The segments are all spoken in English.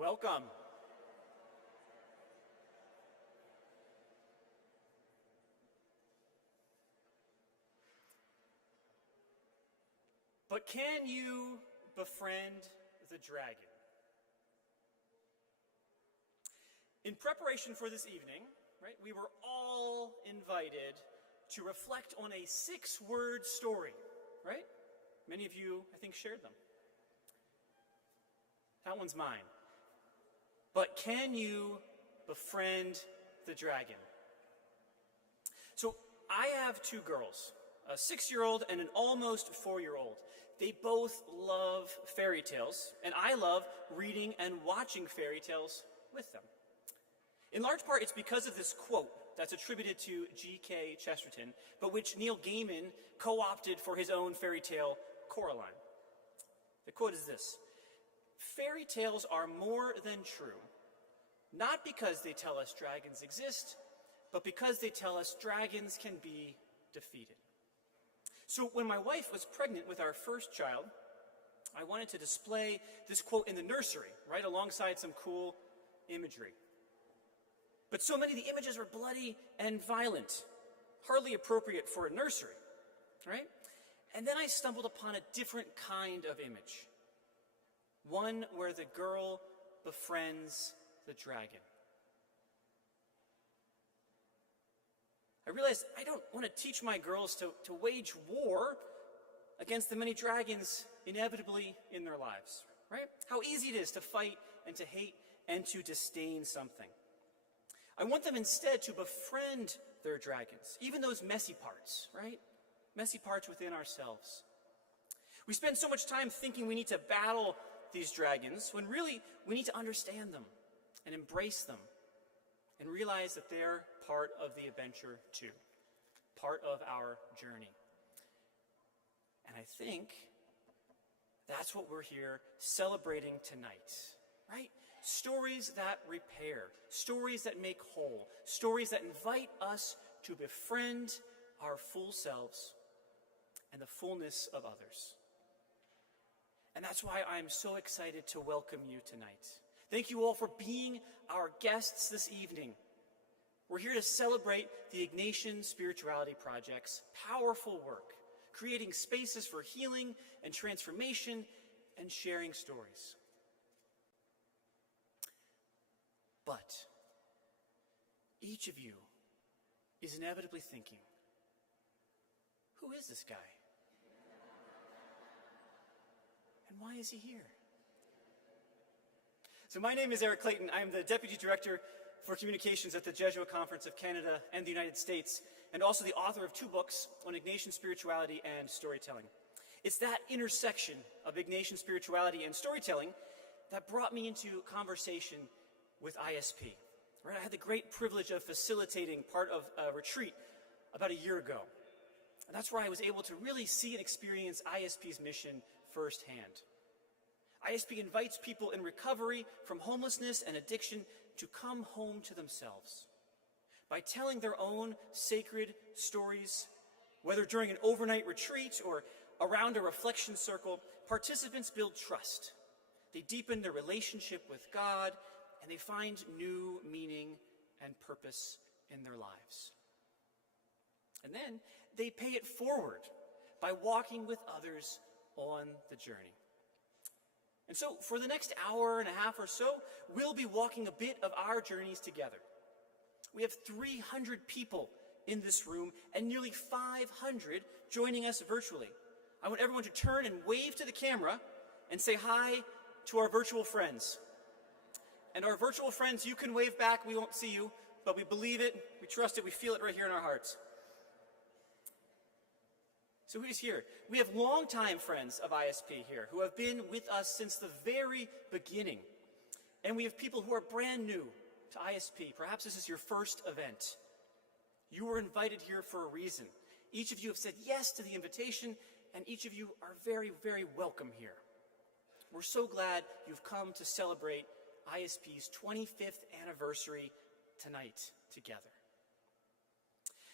Welcome. But can you befriend the dragon? In preparation for this evening, right, we were all invited to reflect on a 6-word story, right? Many of you, I think, shared them. That one's mine. But can you befriend the dragon? So I have 2 girls, a 6-year-old and an almost 4-year-old. They both love fairy tales, and I love reading and watching fairy tales with them. In large part, it's because of this quote that's attributed to G.K. Chesterton, but which Neil Gaiman co-opted for his own fairy tale, Coraline. The quote is this: "Fairy tales are more than true, not because they tell us dragons exist, but because they tell us dragons can be defeated." So when my wife was pregnant with our first child, I wanted to display this quote in the nursery, right alongside some cool imagery. But so many of the images were bloody and violent, hardly appropriate for a nursery, right? And then I stumbled upon a different kind of image, one where the girl befriends the dragon. I realized I don't want to teach my girls to wage war against the many dragons inevitably in their lives, right? How easy it is to fight and to hate and to disdain something. I want them instead to befriend their dragons, even those messy parts, right? Messy parts within ourselves. We spend so much time thinking we need to battle these dragons, when really we need to understand them and embrace them and realize that they're part of the adventure too, part of our journey. And I think that's what we're here celebrating tonight, right? Stories that repair, stories that make whole, stories that invite us to befriend our full selves and the fullness of others. And that's why I'm so excited to welcome you tonight. Thank you all for being our guests this evening. We're here to celebrate the Ignatian Spirituality Project's powerful work, creating spaces for healing and transformation and sharing stories. But each of you is inevitably thinking, who is this guy? And why is he here? So my name is Eric Clayton. I'm the Deputy Director for Communications at the Jesuit Conference of Canada and the United States, and also the author of 2 books on Ignatian spirituality and storytelling. It's that intersection of Ignatian spirituality and storytelling that brought me into conversation with ISP. Right? I had the great privilege of facilitating part of a retreat about a year ago. And that's where I was able to really see and experience ISP's mission firsthand. ISP invites people in recovery from homelessness and addiction to come home to themselves. By telling their own sacred stories, whether during an overnight retreat or around a reflection circle, participants build trust. They deepen their relationship with God, and they find new meaning and purpose in their lives. And then they pay it forward by walking with others on the journey. And so for the next hour and a half or so, we'll be walking a bit of our journeys together. We have 300 people in this room and nearly 500 joining us virtually. I want everyone to turn and wave to the camera and say hi to our virtual friends. And our virtual friends, you can wave back. We won't see you, but we believe it, we trust it, we feel it right here in our hearts. So who's here? We have longtime friends of ISP here who have been with us since the very beginning. And we have people who are brand new to ISP. Perhaps this is your first event. You were invited here for a reason. Each of you have said yes to the invitation, and each of you are very, very welcome here. We're so glad you've come to celebrate ISP's 25th anniversary tonight together.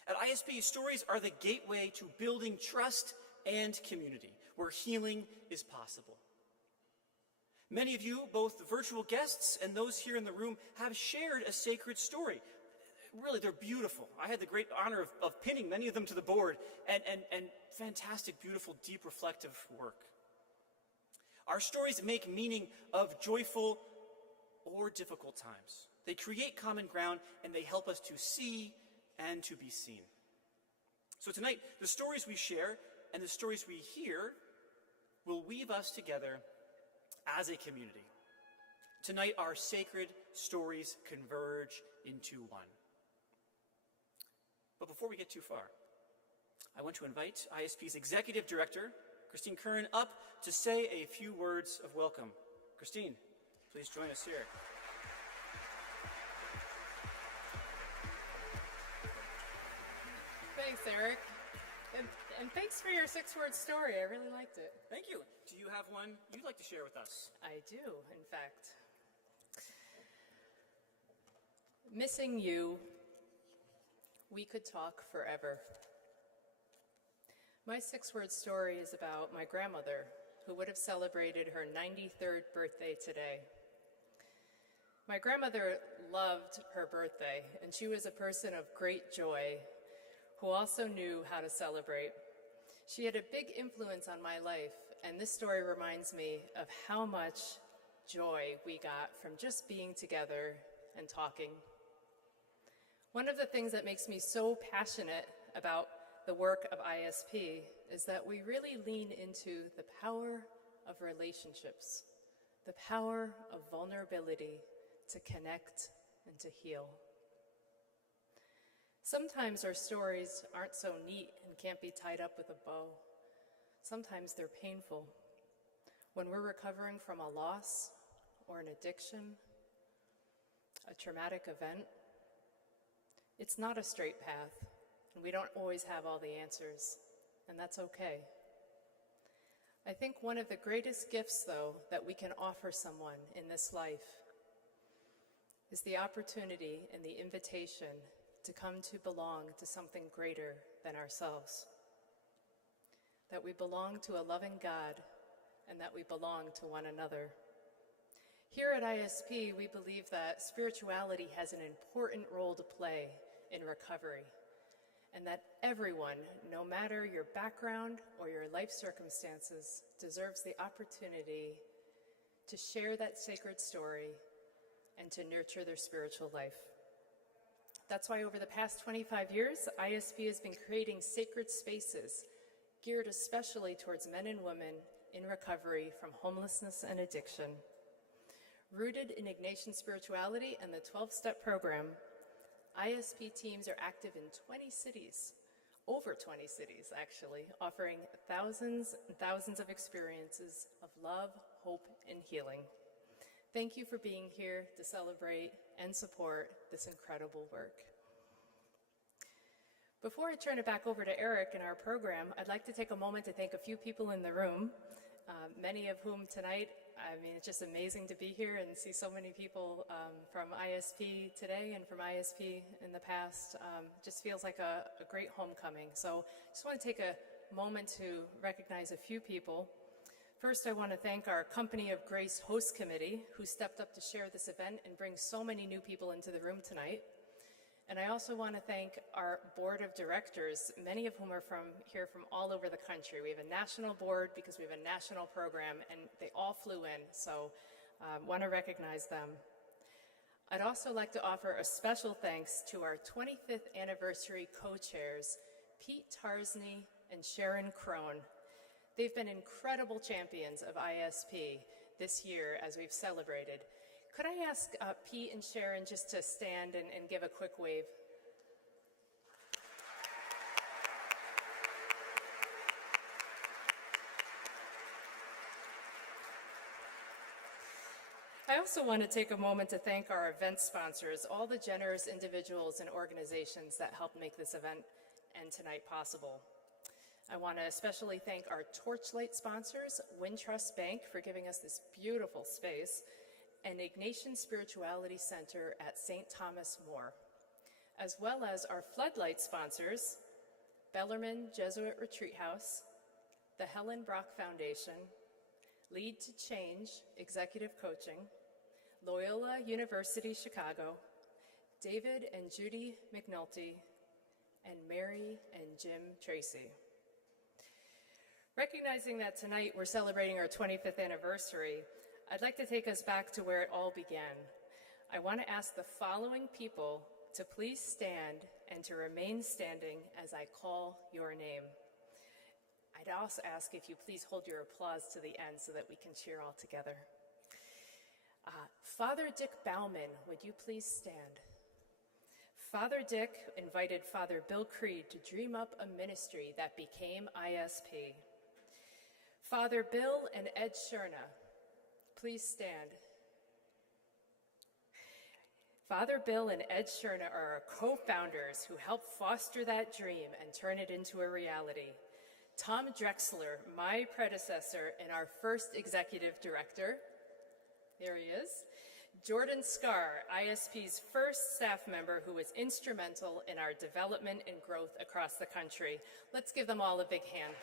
At ISP, stories are the gateway to building trust and community, where healing is possible. Many of you, both the virtual guests and those here in the room, have shared a sacred story. Really, they're beautiful. I had the great honor of pinning many of them to the board, and fantastic, beautiful, deep, reflective work. Our stories make meaning of joyful or difficult times. They create common ground, and they help us to see and to be seen. So tonight, the stories we share and the stories we hear will weave us together as a community. Tonight, our sacred stories converge into one. But before we get too far, I want to invite ISP's Executive Director, Christine Curran, up to say a few words of welcome. Christine, please join us here. Thanks, Eric. And thanks for your 6-word story. I really liked it. Thank you. Do you have one you'd like to share with us? I do, in fact. Missing you, we could talk forever. My 6-word story is about my grandmother, who would have celebrated her 93rd birthday today. My grandmother loved her birthday, and she was a person of great joy, who also knew how to celebrate. She had a big influence on my life, and this story reminds me of how much joy we got from just being together and talking. One of the things that makes me so passionate about the work of ISP is that we really lean into the power of relationships, the power of vulnerability to connect and to heal. Sometimes our stories aren't so neat and can't be tied up with a bow. Sometimes they're painful. When we're recovering from a loss or an addiction, a traumatic event, it's not a straight path, and we don't always have all the answers, and that's okay. I think one of the greatest gifts, though, that we can offer someone in this life is the opportunity and the invitation to come to belong to something greater than ourselves. That we belong to a loving God and that we belong to one another. Here at ISP, we believe that spirituality has an important role to play in recovery, and that everyone, no matter your background or your life circumstances, deserves the opportunity to share that sacred story and to nurture their spiritual life. That's why over the past 25 years, ISP has been creating sacred spaces geared especially towards men and women in recovery from homelessness and addiction. Rooted in Ignatian spirituality and the 12-step program, ISP teams are active in 20 cities, over 20 cities actually, offering thousands and thousands of experiences of love, hope, and healing. Thank you for being here to celebrate and support this incredible work. Before I turn it back over to Eric and our program, I'd like to take a moment to thank a few people in the room, many of whom tonight, it's just amazing to be here and see so many people from ISP today and from ISP in the past. Just feels like a great homecoming. So just want to take a moment to recognize a few people. First, I want to thank our Company of Grace host committee, who stepped up to share this event and bring so many new people into the room tonight. And I also want to thank our board of directors, many of whom are here from all over the country. We have a national board because we have a national program, and they all flew in, so want to recognize them. I'd also like to offer a special thanks to our 25th anniversary co-chairs, Pete Tarsney and Sharon Crone. They've been incredible champions of ISP this year as we've celebrated. Could I ask Pete and Sharon just to stand and give a quick wave? I also want to take a moment to thank our event sponsors, all the generous individuals and organizations that helped make this event and tonight possible. I want to especially thank our Torchlight sponsors, Wintrust Bank, for giving us this beautiful space, and Ignatian Spirituality Center at St. Thomas More, as well as our Floodlight sponsors, Bellarmine Jesuit Retreat House, the Helen Brock Foundation, Lead to Change Executive Coaching, Loyola University Chicago, David and Judy McNulty, and Mary and Jim Tracy. Recognizing that tonight we're celebrating our 25th anniversary, I'd like to take us back to where it all began. I want to ask the following people to please stand and to remain standing as I call your name. I'd also ask if you please hold your applause to the end so that we can cheer all together. Father Dick Bauman, would you please stand? Father Dick invited Father Bill Creed to dream up a ministry that became ISP. Father Bill and Ed Sherna, please stand. Father Bill and Ed Sherna are our co-founders who helped foster that dream and turn it into a reality. Tom Drexler, my predecessor and our first executive director, there he is. Jordan Scarr, ISP's first staff member who was instrumental in our development and growth across the country. Let's give them all a big hand.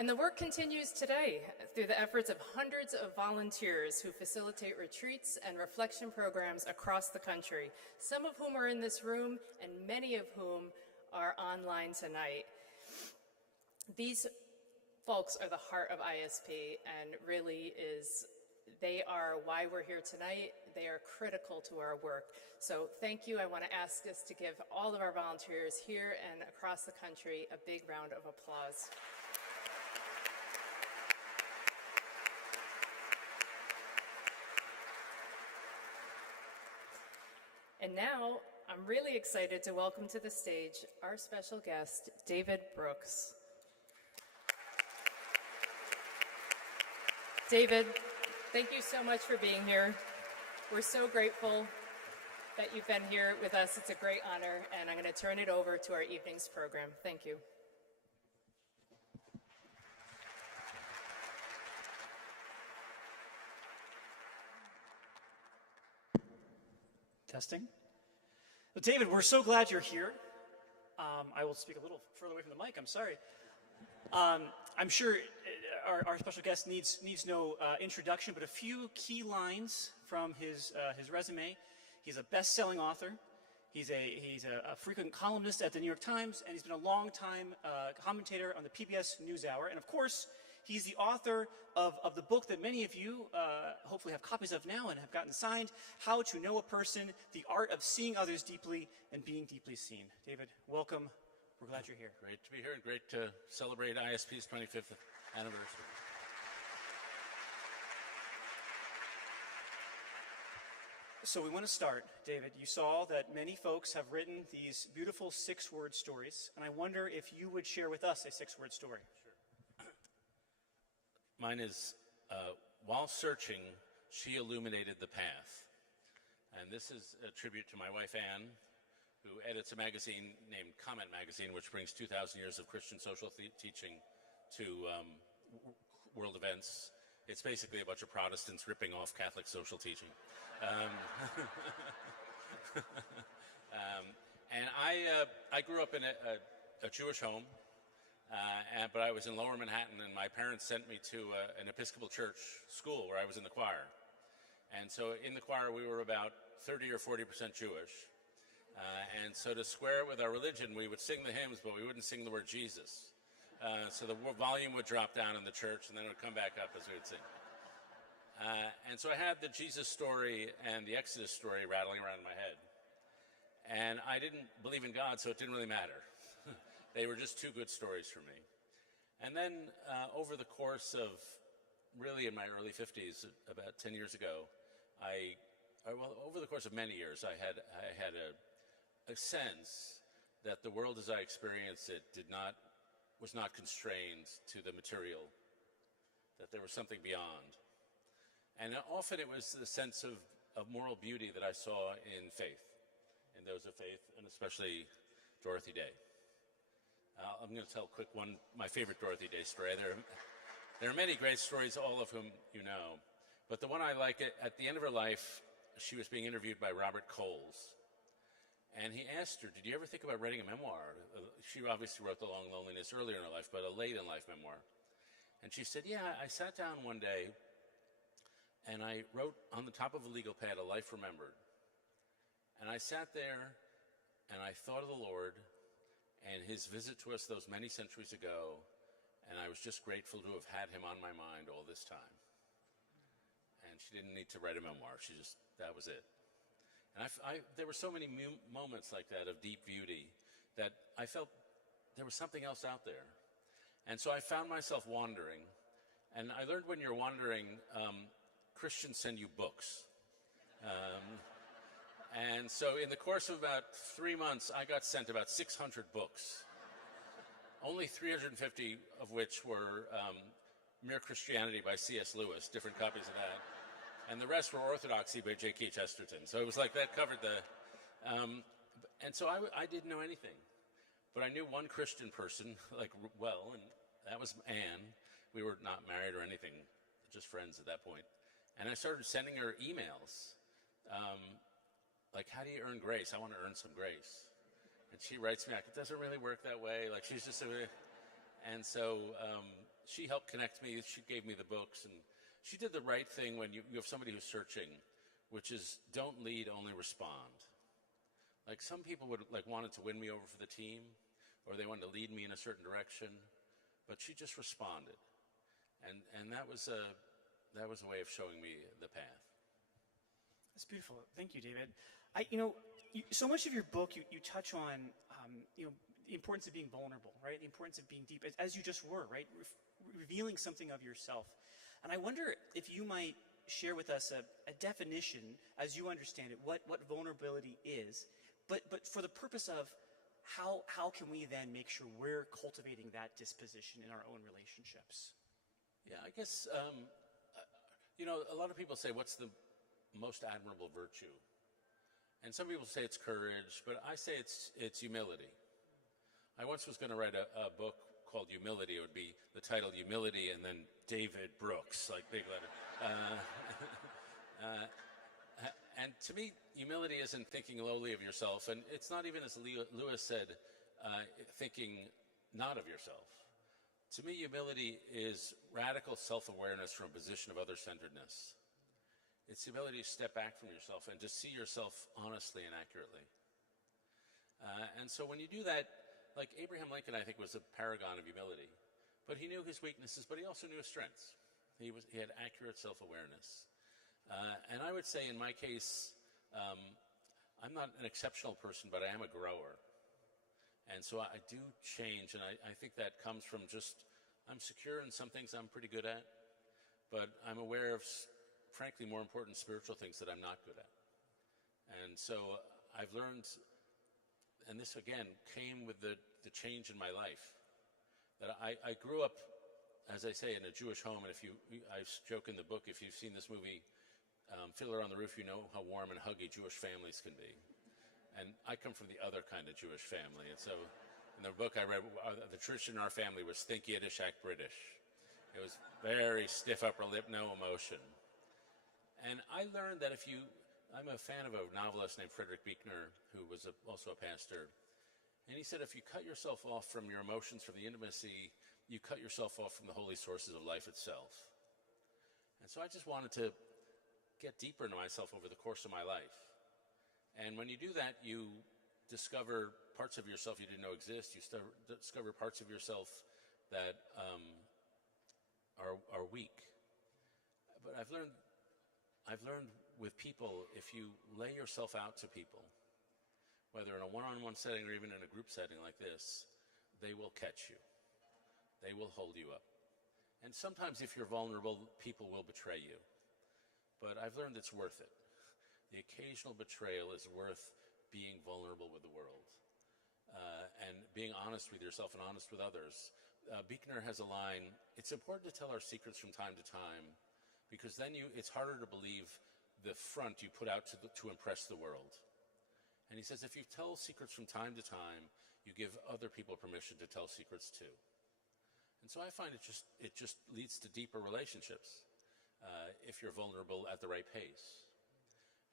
And the work continues today through the efforts of hundreds of volunteers who facilitate retreats and reflection programs across the country, some of whom are in this room and many of whom are online tonight. These folks are the heart of ISP and really they are why we're here tonight. They are critical to our work. So thank you. I want to ask us to give all of our volunteers here and across the country a big round of applause. And now, I'm really excited to welcome to the stage our special guest, David Brooks. David, thank you so much for being here. We're so grateful that you've been here with us. It's a great honor, and I'm going to turn it over to our evening's program. Thank you. Testing. Well, David, we're so glad you're here. I will speak a little further away from the mic. I'm sorry. I'm sure our special guest needs no introduction, but a few key lines from his resume. He's a best-selling author. He's a frequent columnist at the New York Times, and he's been a long-time commentator on the PBS NewsHour. And of course, he's the author of the book that many of you hopefully have copies of now and have gotten signed, How to Know a Person, The Art of Seeing Others Deeply and Being Deeply Seen. David, welcome. We're glad you're here. Great to be here and great to celebrate ISP's 25th anniversary. So we want to start, David. You saw that many folks have written these beautiful 6-word stories, and I wonder if you would share with us a 6-word story. Mine is, while searching, she illuminated the path. And this is a tribute to my wife, Anne, who edits a magazine named Comment Magazine, which brings 2,000 years of Christian social teaching to world events. It's basically a bunch of Protestants ripping off Catholic social teaching. And I grew up in a Jewish home. But I was in Lower Manhattan, and my parents sent me to an Episcopal church school where I was in the choir. And so in the choir, we were about 30 or 40% Jewish. And so to square it with our religion, we would sing the hymns, but we wouldn't sing the word Jesus. So the volume would drop down in the church, and then it would come back up as we would sing. And so I had the Jesus story and the Exodus story rattling around in my head. And I didn't believe in God, so it didn't really matter. They were just two good stories for me. And then over the course of, really in my early 50s, about 10 years ago, over the course of many years, I had a sense that the world as I experienced it was not constrained to the material, that there was something beyond. And often it was the sense of moral beauty that I saw in faith, in those of faith, and especially Dorothy Day. I'm going to tell a quick one, my favorite Dorothy Day story. There are many great stories, all of whom you know. But the one I like, at the end of her life, she was being interviewed by Robert Coles. And he asked her, did you ever think about writing a memoir? She obviously wrote The Long Loneliness earlier in her life, but a late-in-life memoir. And she said, yeah, I sat down one day, and I wrote on the top of a legal pad, A Life Remembered. And I sat there, and I thought of the Lord, and his visit to us those many centuries ago, and I was just grateful to have had him on my mind all this time. And she didn't need to write a memoir. That was it. And there were so many moments like that of deep beauty that I felt there was something else out there. And so I found myself wandering. And I learned when you're wandering, Christians send you books. And so in the course of about 3 months, I got sent about 600 books. Only 350 of which were Mere Christianity by C.S. Lewis, different copies of that. And the rest were Orthodoxy by J.K. Chesterton. So it was like that covered the... and so I didn't know anything. But I knew one Christian person, well, and that was Anne. We were not married or anything, just friends at that point. And I started sending her emails. Like, how do you earn grace? I want to earn some grace. And she writes me back, it doesn't really work that way. Like, she's just... And so she helped connect me. She gave me the books, and she did the right thing when you have somebody who's searching, which is don't lead, only respond. Like, some people would wanted to win me over for the team, or they wanted to lead me in a certain direction, but she just responded. And that was a way of showing me the path. That's beautiful. Thank you, David. So much of your book, you touch on, the importance of being vulnerable, right? The importance of being deep, as you just were, right? Revealing something of yourself. And I wonder if you might share with us a definition, as you understand it, what vulnerability is, but for the purpose of how can we then make sure we're cultivating that disposition in our own relationships? Yeah, I guess, a lot of people say, what's the most admirable virtue? And some people say it's courage, but I say it's humility. I once was going to write a book called Humility. It would be the title Humility and then David Brooks, like big letter. And to me, humility isn't thinking lowly of yourself, and it's not even, as Lewis said, thinking not of yourself. To me, humility is radical self-awareness from a position of other-centeredness. It's the ability to step back from yourself and to see yourself honestly and accurately. And so when you do that, like Abraham Lincoln, I think, was a paragon of humility. But he knew his weaknesses, but he also knew his strengths. He had accurate self-awareness. And I would say in my case, I'm not an exceptional person, but I am a grower. And so I do change, and I think that comes from I'm secure in some things I'm pretty good at, but I'm aware of, frankly, more important spiritual things that I'm not good at. And so I've learned, and this again came with the change in my life, that I grew up, as I say, in a Jewish home, and I joke in the book, if you've seen this movie, Fiddler on the Roof, you know how warm and huggy Jewish families can be. And I come from the other kind of Jewish family, and so in the book I read, the tradition in our family was think Yiddish, act British. It was very stiff upper lip, no emotion. And I learned that I'm a fan of a novelist named Friedrich Buechner, who was also a pastor, and he said if you cut yourself off from your emotions, from the intimacy, you cut yourself off from the holy sources of life itself. And so I just wanted to get deeper into myself over the course of my life. And when you do that, you discover parts of yourself you didn't know exist. You discover parts of yourself that are weak. But I've learned with people, if you lay yourself out to people, whether in a one-on-one setting or even in a group setting like this, they will catch you. They will hold you up. And sometimes if you're vulnerable, people will betray you. But I've learned it's worth it. The occasional betrayal is worth being vulnerable with the world and being honest with yourself and honest with others. Buechner has a line, it's important to tell our secrets from time to time because then it's harder to believe the front you put out to impress the world. And he says if you tell secrets from time to time, you give other people permission to tell secrets too. And so I find it just leads to deeper relationships. if you're vulnerable at the right pace.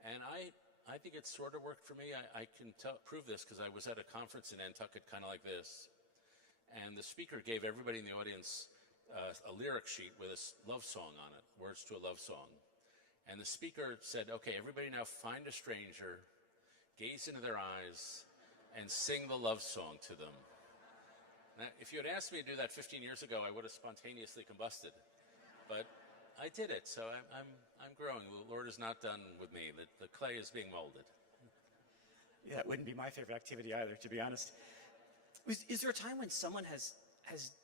And I think it sort of worked for me. I can prove this because I was at a conference in Nantucket kind of like this, and the speaker gave everybody in the audience a lyric sheet with a love song on it, words to a love song. And the speaker said, okay, everybody now find a stranger, gaze into their eyes, and sing the love song to them. Now, if you had asked me to do that 15 years ago, I would have spontaneously combusted. But I did it, so I'm growing. The Lord is not done with me. The clay is being molded. Yeah, that wouldn't be my favorite activity either, to be honest. Is there a time when someone has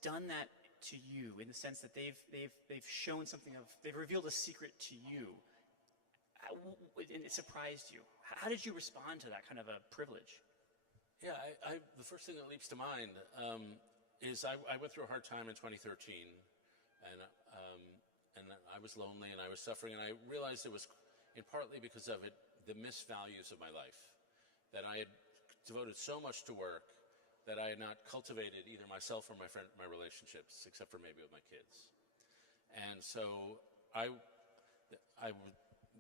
done that to you, in the sense that they've shown something they've revealed a secret to you, and it surprised you? How did you respond to that kind of a privilege? Yeah, the first thing that leaps to mind is I went through a hard time in 2013, and I was lonely and I was suffering, and I realized it was partly because of it, the missed values of my life, that I had devoted so much to work that I had not cultivated either myself or my relationships, except for maybe with my kids. And so I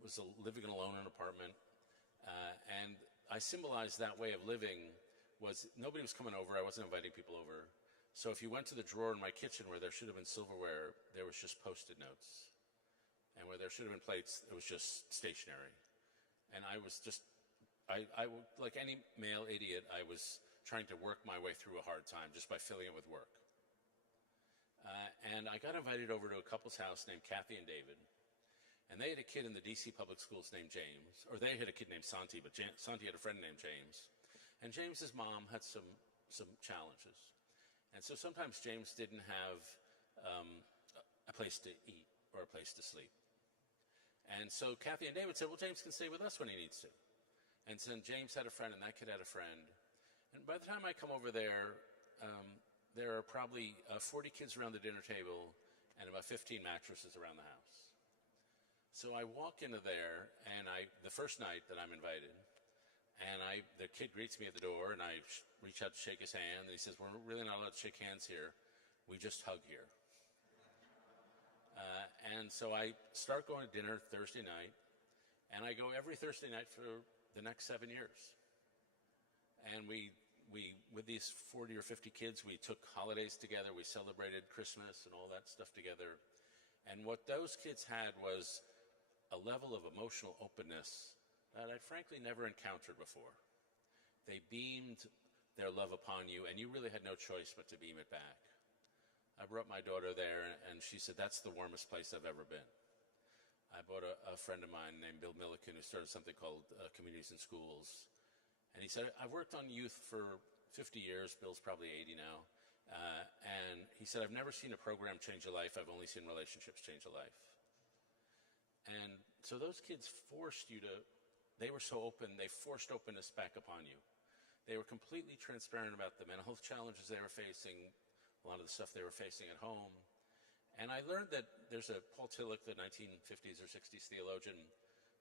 was living alone in an apartment, and I symbolized that way of living was nobody was coming over. I wasn't inviting people over. So if you went to the drawer in my kitchen where there should have been silverware, there was just Post-it notes. And where there should have been plates, it was just stationery. And I was just, I like any male idiot, I was trying to work my way through a hard time just by filling it with work. And I got invited over to a couple's house named Kathy and David. And they had a kid in the DC public schools named James, or they had a kid named Santi, but Santi had a friend named James. And James's mom had some challenges. And so sometimes James didn't have a place to eat or a place to sleep. And so Kathy and David said, well, James can stay with us when he needs to. And so James had a friend and that kid had a friend. And by the time I come over there, there are probably 40 kids around the dinner table and about 15 mattresses around the house. So I walk into there, and the first night that I'm invited, and the kid greets me at the door, and I reach out to shake his hand, and he says, we're really not allowed to shake hands here. We just hug here. And so I start going to dinner Thursday night, and I go every Thursday night for the next 7 years. And we with these 40 or 50 kids, we took holidays together, we celebrated Christmas and all that stuff together. And what those kids had was a level of emotional openness that I'd frankly never encountered before. They beamed their love upon you, and you really had no choice but to beam it back. I brought my daughter there, and she said, that's the warmest place I've ever been. I brought a friend of mine named Bill Milliken, who started something called Communities in Schools. And he said, I've worked on youth for 50 years. Bill's probably 80 now. And he said, I've never seen a program change a life. I've only seen relationships change a life. And so those kids forced you to, they were so open, they forced openness back upon you. They were completely transparent about the mental health challenges they were facing, a lot of the stuff they were facing at home. And I learned that there's Paul Tillich, the 1950s or 60s theologian,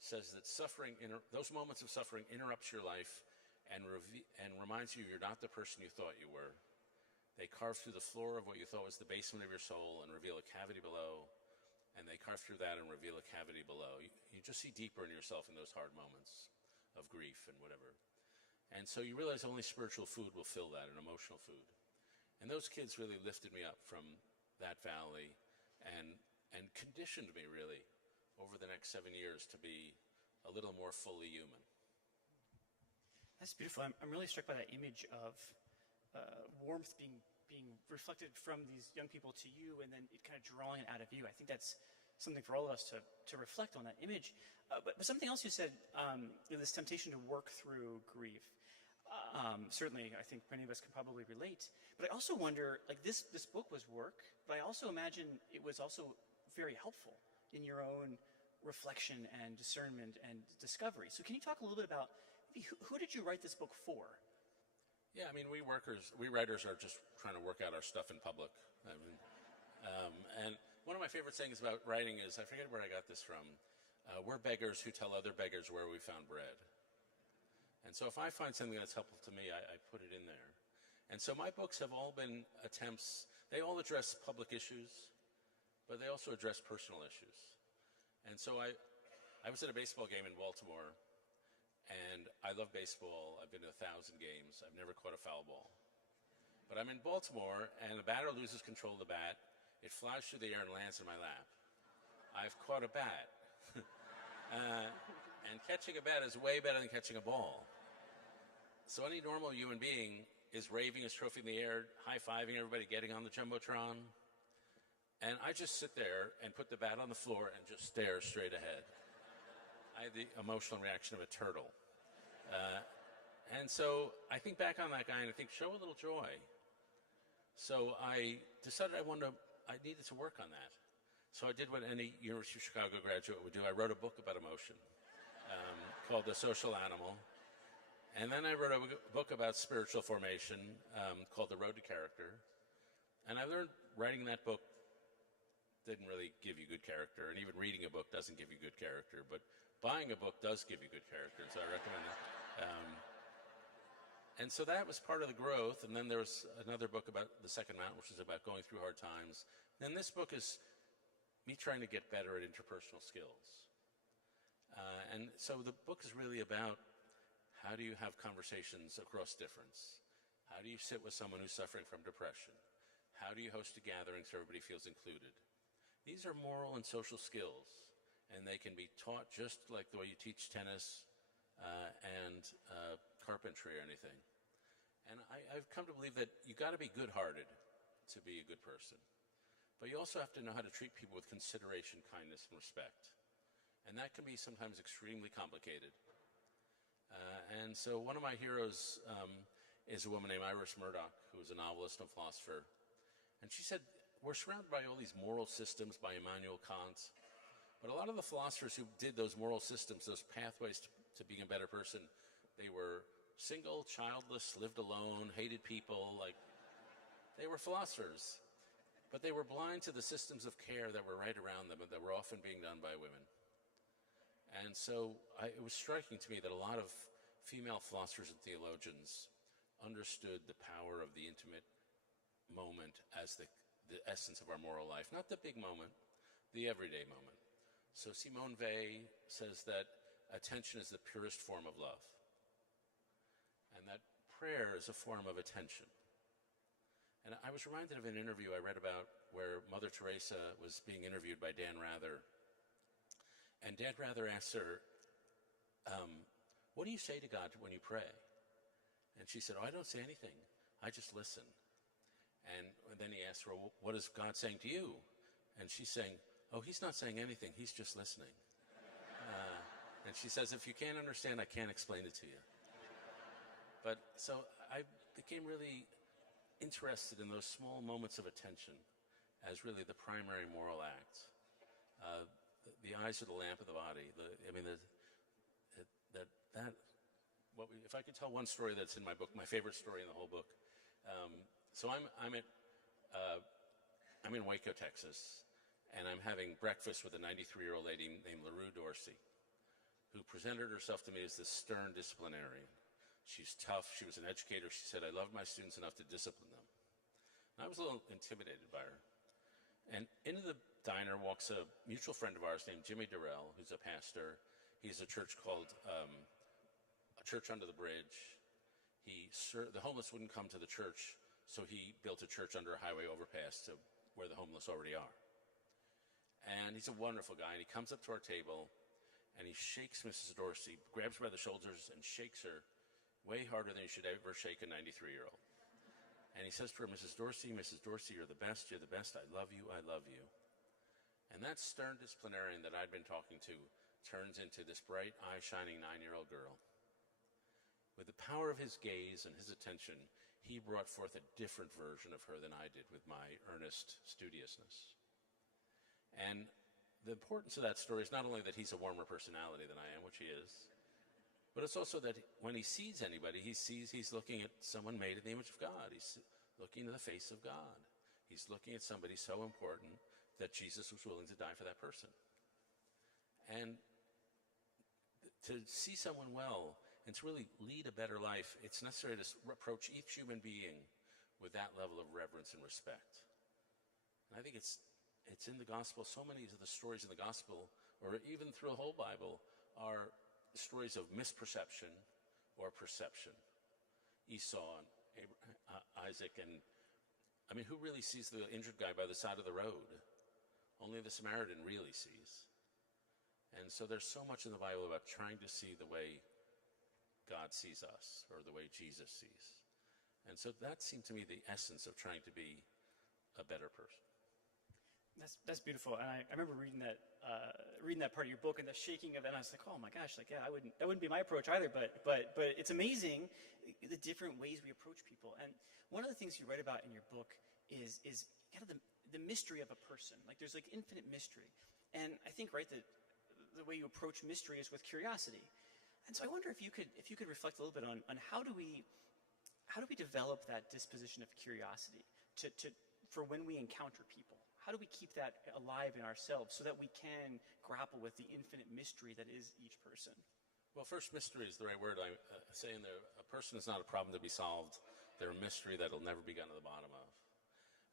says that suffering, those moments of suffering interrupts your life and reminds you you're not the person you thought you were. They carve through the floor of what you thought was the basement of your soul and reveal a cavity below. And they carve through that and reveal a cavity below. You just see deeper in yourself in those hard moments of grief and whatever. And so you realize only spiritual food will fill that, and emotional food. And those kids really lifted me up from that valley and conditioned me really over the next 7 years to be a little more fully human. That's beautiful. I'm really struck by that image of warmth being reflected from these young people to you, and then it kind of drawing it out of you. I think that's something for all of us to reflect on that image. But something else you said, this temptation to work through grief. Certainly, I think many of us can probably relate. But I also wonder, like this book was work, but I also imagine it was also very helpful in your own reflection and discernment and discovery. So can you talk a little bit about who did you write this book for? Yeah, I mean, we writers are just trying to work out our stuff in public. I mean, and one of my favorite things about writing is, I forget where I got this from, we're beggars who tell other beggars where we found bread. And so if I find something that's helpful to me, I put it in there. And so my books have all been attempts, they all address public issues, but they also address personal issues. And so I was at a baseball game in Baltimore, and I love baseball. I've been to 1,000 games. I've never caught a foul ball. But I'm in Baltimore, and the batter loses control of the bat. It flies through the air and lands in my lap. I've caught a bat. And catching a bat is way better than catching a ball. So any normal human being is waving his trophy in the air, high-fiving everybody, getting on the Jumbotron. And I just sit there and put the bat on the floor and just stare straight ahead. I had the emotional reaction of a turtle. And so I think back on that guy and I think, show a little joy. So I decided I needed to work on that. So I did what any University of Chicago graduate would do. I wrote a book about emotion called The Social Animal. And then I wrote a book about spiritual formation called The Road to Character. And I learned writing that book didn't really give you good character, and even reading a book doesn't give you good character, but buying a book does give you good character, so I recommend it. And so that was part of the growth, and then there was another book about the Second Mountain, which is about going through hard times. And this book is me trying to get better at interpersonal skills. And so the book is really about how do you have conversations across difference? How do you sit with someone who's suffering from depression? How do you host a gathering so everybody feels included? These are moral and social skills, and they can be taught just like the way you teach tennis and carpentry or anything. And I've come to believe that you got to be good-hearted to be a good person. But you also have to know how to treat people with consideration, kindness, and respect. And that can be sometimes extremely complicated. And so one of my heroes is a woman named Iris Murdoch, who was a novelist and philosopher. And she said, we're surrounded by all these moral systems by Immanuel Kant. But a lot of the philosophers who did those moral systems, those pathways to being a better person, they were single, childless, lived alone, hated people. Like, they were philosophers. But they were blind to the systems of care that were right around them and that were often being done by women. And so it was striking to me that a lot of female philosophers and theologians understood the power of the intimate moment as the essence of our moral life. Not the big moment, the everyday moment. So Simone Weil says that attention is the purest form of love. And that prayer is a form of attention. And I was reminded of an interview I read about where Mother Teresa was being interviewed by Dan Rather. And Dan Rather asked her, what do you say to God when you pray? And she said, I don't say anything. I just listen. And then he asked her, well, what is God saying to you? And she's saying, he's not saying anything. He's just listening. And she says, if you can't understand, I can't explain it to you. But so I became really interested in those small moments of attention as really the primary moral act. The eyes are the lamp of the body. If I could tell one story that's in my book, my favorite story in the whole book. So I'm in Waco, Texas, and I'm having breakfast with a 93-year-old lady named LaRue Dorsey, who presented herself to me as this stern disciplinarian. She's tough. She was an educator. She said, I loved my students enough to discipline them. And I was a little intimidated by her. And into the diner walks a mutual friend of ours named Jimmy Durrell, who's a pastor. He's a church called A Church Under the Bridge. The homeless wouldn't come to the church, so he built a church under a highway overpass to where the homeless already are. And he's a wonderful guy, and he comes up to our table, and he shakes Mrs. Dorsey, grabs her by the shoulders, and shakes her way harder than you should ever shake a 93-year-old. And he says to her, Mrs. Dorsey, you're the best, I love you, I love you. And that stern disciplinarian that I'd been talking to turns into this bright, eye-shining 9-year-old girl. With the power of his gaze and his attention, he brought forth a different version of her than I did with my earnest studiousness. And the importance of that story is not only that he's a warmer personality than I am, which he is, but it's also that when he sees anybody, he's looking at someone made in the image of God. He's looking to the face of God. He's looking at somebody so important that Jesus was willing to die for that person. And to see someone well and to really lead a better life, it's necessary to approach each human being with that level of reverence and respect. And I think it's in the gospel. So many of the stories in the gospel or even through the whole Bible, are stories of misperception or perception. Esau and Isaac, and I mean, who really sees the injured guy by the side of the road? Only the Samaritan really sees. And so there's so much in the Bible about trying to see the way God sees us, or the way Jesus sees. And so that seemed to me the essence of trying to be a better person. That's beautiful. And I remember reading that part of your book and the shaking of it. And I was like, oh my gosh, like, yeah, that wouldn't be my approach either. But it's amazing the different ways we approach people. And one of the things you write about in your book is kind of the mystery of a person. Like, there's like infinite mystery. And I think, right, that the way you approach mystery is with curiosity. And so I wonder if you could reflect a little bit on how do we develop that disposition of curiosity for when we encounter people? How do we keep that alive in ourselves so that we can grapple with the infinite mystery that is each person? Well, first, mystery is the right word. I say in there, a person is not a problem to be solved. They're a mystery that'll never be gotten to the bottom of.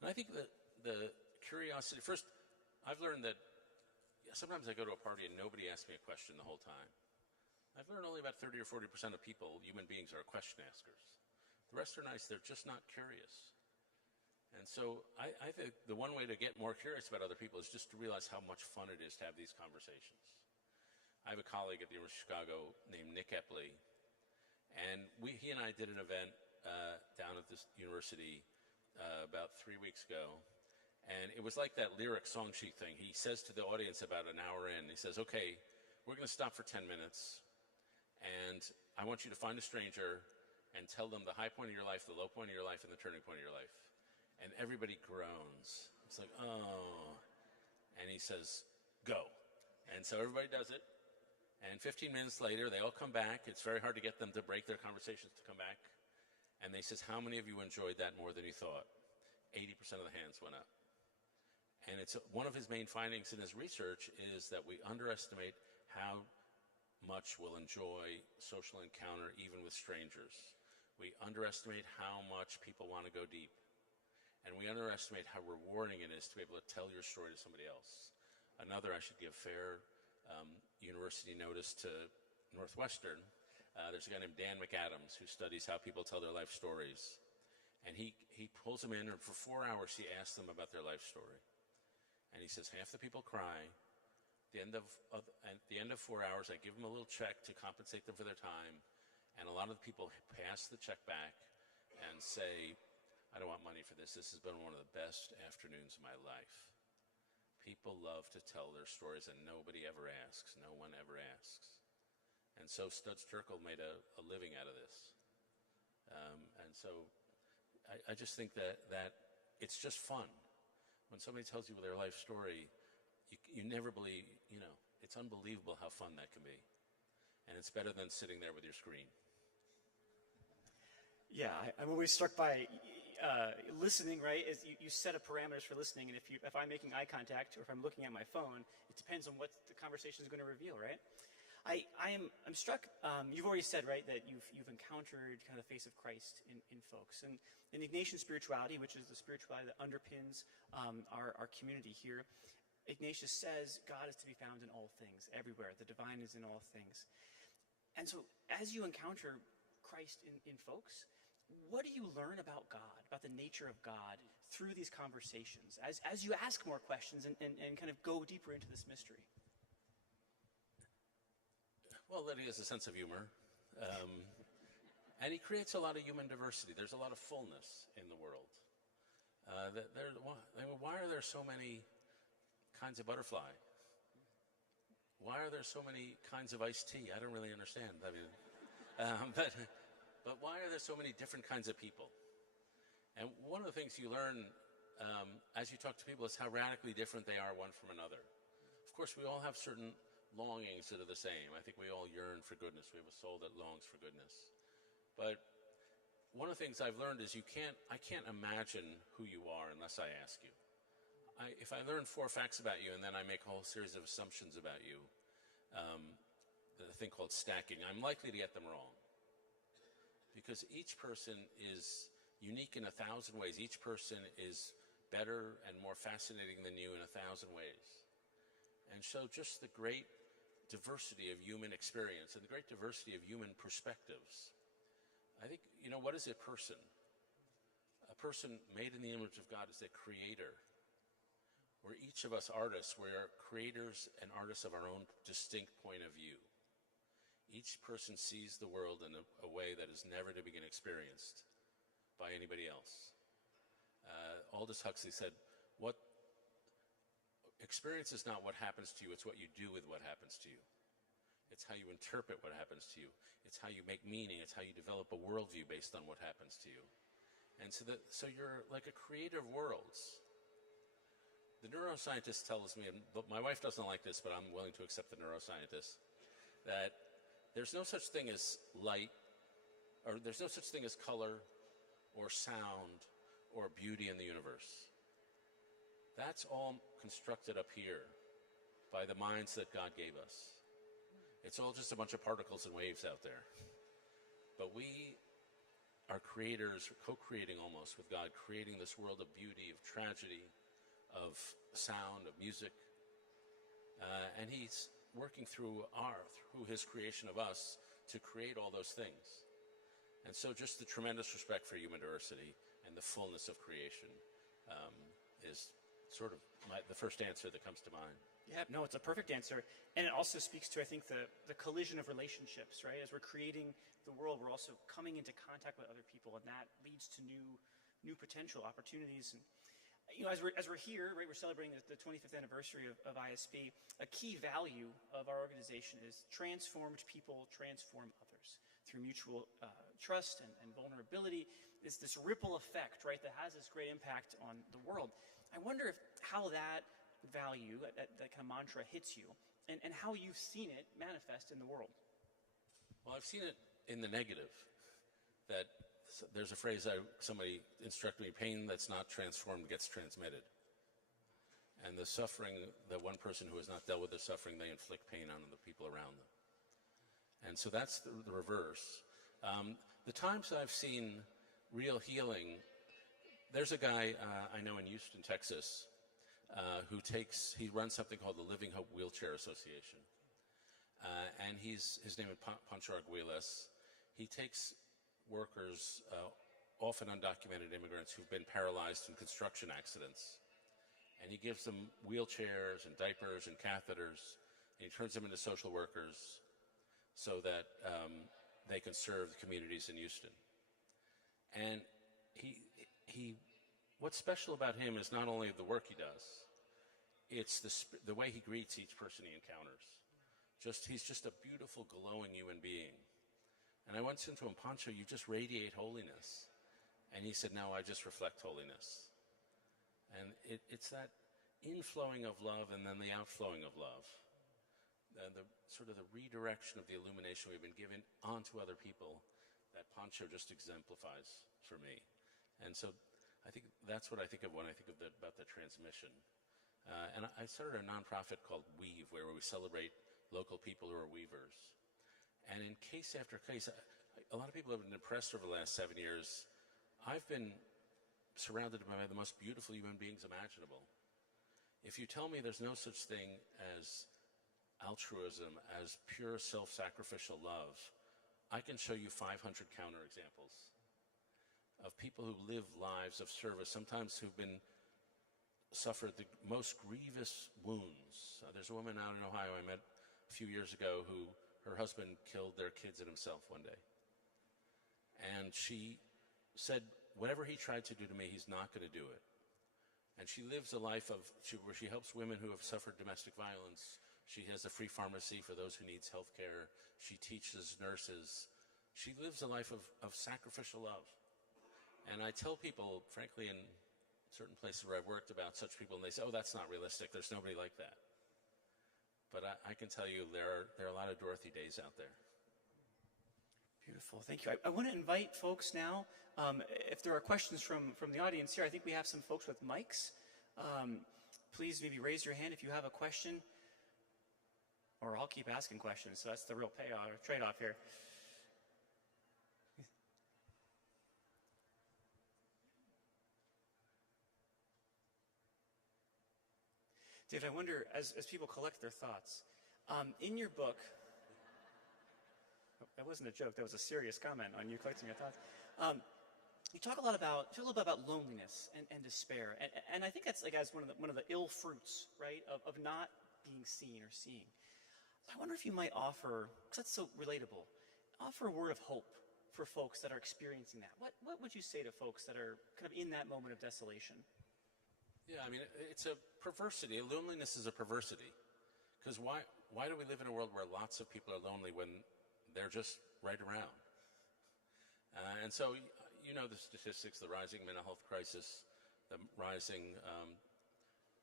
And I think that the curiosity, first, I've learned that sometimes I go to a party and nobody asks me a question the whole time. I've learned only about 30 or 40% of people, human beings, are question askers. The rest are nice, they're just not curious. And so I think the one way to get more curious about other people is just to realize how much fun it is to have these conversations. I have a colleague at the University of Chicago named Nick Epley, and he and I did an event down at this university about 3 weeks ago, and it was like that lyric song sheet thing. He says to the audience about an hour in, he says, okay, we're going to stop for 10 minutes, and I want you to find a stranger and tell them the high point of your life, the low point of your life, and the turning point of your life. And everybody groans. It's like, oh. And he says, go. And so everybody does it. And 15 minutes later, they all come back. It's very hard to get them to break their conversations to come back. And they says, how many of you enjoyed that more than you thought? 80% of the hands went up. And it's one of his main findings in his research is that we underestimate how much we'll enjoy social encounter even with strangers. We underestimate how much people want to go deep. And we underestimate how rewarding it is to be able to tell your story to somebody else. Another, I should give fair university notice to Northwestern. There's a guy named Dan McAdams who studies how people tell their life stories. And he pulls them in, and for 4 hours he asks them about their life story. And he says, half the people cry. At the end of 4 hours, I give them a little check to compensate them for their time. And a lot of the people pass the check back and say, I don't want money for this. This has been one of the best afternoons of my life. People love to tell their stories, and nobody ever asks. No one ever asks. And so Studs Terkel made a living out of this. And so I just think that it's just fun. When somebody tells you their life story, you never believe, it's unbelievable how fun that can be. And it's better than sitting there with your screen. Yeah, I'm always struck by listening, right? Is you set up parameters for listening, and if I'm making eye contact or if I'm looking at my phone, it depends on what the conversation is going to reveal, right? I'm struck. You've already said, right, that you've encountered kind of the face of Christ in folks, and in Ignatian spirituality, which is the spirituality that underpins our community here. Ignatius says God is to be found in all things, everywhere. The divine is in all things. And so as you encounter Christ in folks, what do you learn about God, about the nature of God through these conversations, as you ask more questions and kind of go deeper into this mystery? Well, that he has a sense of humor. And he creates a lot of human diversity. There's a lot of fullness in the world. Why are there so many kinds of butterfly? Why are there so many kinds of iced tea? I don't really understand. I mean, but why are there so many different kinds of people? And one of the things you learn as you talk to people is how radically different they are one from another. Of course, we all have certain longings that are the same. I think we all yearn for goodness. We have a soul that longs for goodness. But one of the things I've learned is I can't imagine who you are unless I ask you. If I learn 4 facts about you and then I make a whole series of assumptions about you, the thing called stacking, I'm likely to get them wrong. Because each person is unique in 1,000 ways. Each person is better and more fascinating than you in 1,000 ways. and show just the great diversity of human experience and the great diversity of human perspectives. I think, what is a person? A person made in the image of God is a creator. We're each of us artists. We're creators and artists of our own distinct point of view. Each person sees the world in a way that is never to be experienced by anybody else. Aldous Huxley said, experience is not what happens to you, it's what you do with what happens to you. It's how you interpret what happens to you. It's how you make meaning. It's how you develop a worldview based on what happens to you. And so you're like a creator of worlds. The neuroscientist tells me, and my wife doesn't like this, but I'm willing to accept the neuroscientist, that there's no such thing as light, or there's no such thing as color, or sound, or beauty in the universe. That's all constructed up here by the minds that God gave us. It's all just a bunch of particles and waves out there. But we are creators, co-creating almost with God, creating this world of beauty, of tragedy, of sound, of music. And he's working through his creation of us to create all those things. And so just the tremendous respect for human diversity and the fullness of creation is sort of the first answer that comes to mind. Yeah, no, it's a perfect answer. And it also speaks to, I think, the collision of relationships, right? As we're creating the world, we're also coming into contact with other people, and that leads to new potential opportunities. And, as we're here, right, we're celebrating the 25th anniversary of ISP. A key value of our organization is transformed people transform others through mutual trust and vulnerability. It's this ripple effect, right, that has this great impact on the world. I wonder how that value, that kind of mantra hits you, and how you've seen it manifest in the world. Well, I've seen it in the negative, that there's a phrase somebody instructed me, pain that's not transformed gets transmitted. And the suffering, that one person who has not dealt with the suffering, they inflict pain on the people around them. And so that's the reverse. The times I've seen real healing, there's a guy I know in Houston, Texas, he runs something called the Living Hope Wheelchair Association. And his name is Pancho Arguelles. He takes workers, often undocumented immigrants who've been paralyzed in construction accidents, and he gives them wheelchairs and diapers and catheters, and he turns them into social workers so that they can serve the communities in Houston. And what's special about him is not only the work he does, it's the way he greets each person he encounters. He's just a beautiful, glowing human being. And I went into him, Pancho, you just radiate holiness. And he said, no, I just reflect holiness. And it's that inflowing of love and then the outflowing of love. The sort of the redirection of the illumination we've been given onto other people that Pancho just exemplifies for me. And so I think that's what I think of when I think about the transmission. And I started a nonprofit called Weave, where we celebrate local people who are weavers. And in case after case, a lot of people have been depressed over the last 7 years. I've been surrounded by the most beautiful human beings imaginable. If you tell me there's no such thing as altruism, as pure self-sacrificial love, I can show you 500 counterexamples of people who live lives of service, sometimes who've suffered the most grievous wounds. There's a woman out in Ohio I met a few years ago who her husband killed their kids and himself one day. And she said, whatever he tried to do to me, he's not going to do it. And she lives a life where she helps women who have suffered domestic violence. She has a free pharmacy for those who needs health care. She teaches nurses. She lives a life of sacrificial love. And I tell people, frankly, in certain places where I've worked about such people, and they say, oh, that's not realistic. There's nobody like that. But I can tell you there are a lot of Dorothy Days out there. Beautiful, thank you. I want to invite folks now, if there are questions from the audience here, I think we have some folks with mics. Please maybe raise your hand if you have a question, or I'll keep asking questions, so that's the real payoff, or trade-off here. David, I wonder, as people collect their thoughts, in your book, that wasn't a joke, that was a serious comment on you collecting your thoughts. You talk a little bit about loneliness and despair, and I think that's like as one of the ill fruits, right, of not being seen or seeing. I wonder if you might offer, because that's so relatable, offer a word of hope for folks that are experiencing that. What would you say to folks that are kind of in that moment of desolation? Yeah, I mean, it's a perversity. Loneliness is a perversity. Because why do we live in a world where lots of people are lonely when they're just right around? And so, you know the statistics, the rising mental health crisis, the rising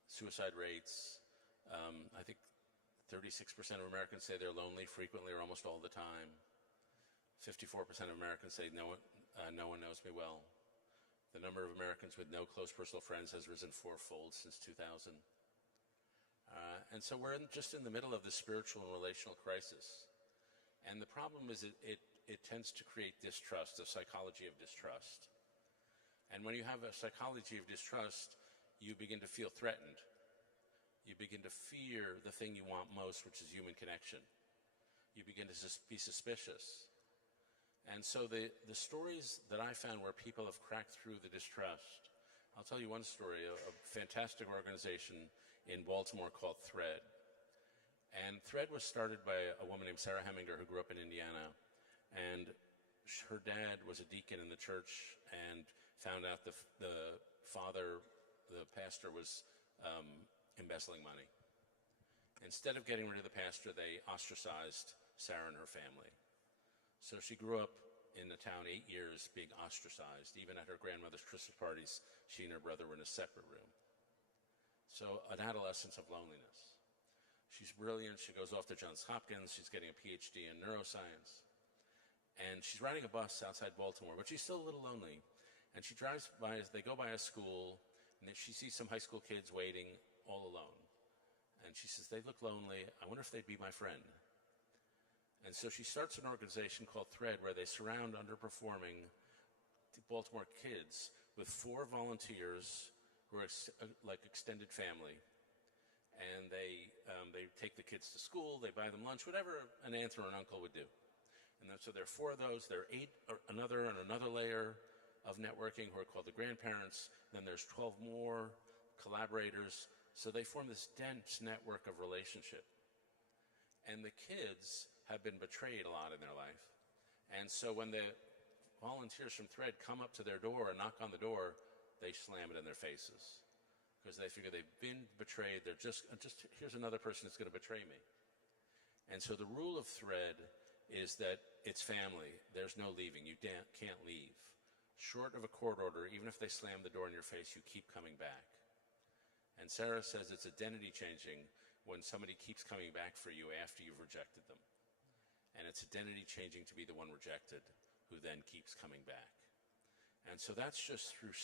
suicide rates. I think 36% of Americans say they're lonely frequently or almost all the time. 54% of Americans say no one knows me well. The number of Americans with no close personal friends has risen fourfold since 2000. And so we're just in the middle of this spiritual and relational crisis. And the problem is it tends to create distrust, a psychology of distrust. And when you have a psychology of distrust, you begin to feel threatened. You begin to fear the thing you want most, which is human connection. You begin to be suspicious. And so the stories that I found where people have cracked through the distrust, I'll tell you one story, a fantastic organization in Baltimore called Thread. And Thread was started by a woman named Sarah Heminger who grew up in Indiana. And her dad was a deacon in the church and found out the pastor was embezzling money. Instead of getting rid of the pastor, they ostracized Sarah and her family. So she grew up in the town 8 years being ostracized. Even at her grandmother's Christmas parties, she and her brother were in a separate room. So an adolescence of loneliness. She's brilliant. She goes off to Johns Hopkins. She's getting a PhD in neuroscience. And she's riding a bus outside Baltimore, but she's still a little lonely. And she drives by, they go by a school, and then she sees some high school kids waiting all alone. And she says, they look lonely. I wonder if they'd be my friend. And so she starts an organization called Thread where they surround underperforming Baltimore kids with 4 volunteers who are like extended family. And they take the kids to school, they buy them lunch, whatever an aunt or an uncle would do. And then, so there are 4 of those. There are 8 another layer of networking who are called the grandparents. Then there's 12 more collaborators. So they form this dense network of relationship. And the kids have been betrayed a lot in their life. And so when the volunteers from Thread come up to their door and knock on the door, they slam it in their faces. Because they figure they've been betrayed. They're just here's another person that's going to betray me. And so the rule of Thread is that it's family. There's no leaving. You can't leave. Short of a court order, even if they slam the door in your face, you keep coming back. And Sarah says it's identity changing when somebody keeps coming back for you after you've rejected them. And it's identity changing to be the one rejected who then keeps coming back. And so that's just through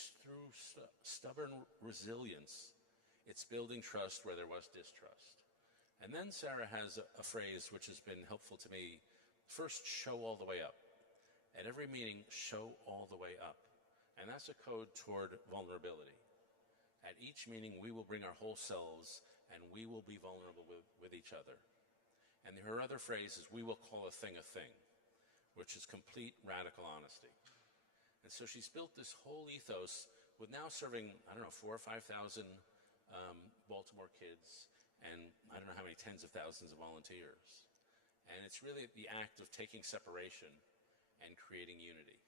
stubborn resilience. It's building trust where there was distrust. And then Sarah has a phrase which has been helpful to me. First, show all the way up. At every meeting, show all the way up. And that's a code toward vulnerability. At each meeting, we will bring our whole selves and we will be vulnerable with each other. And her other phrase is, we will call a thing, which is complete radical honesty. And so she's built this whole ethos with now serving, 4,000 or 5,000 Baltimore kids, and I don't know how many tens of thousands of volunteers. And it's really the act of taking separation and creating unity.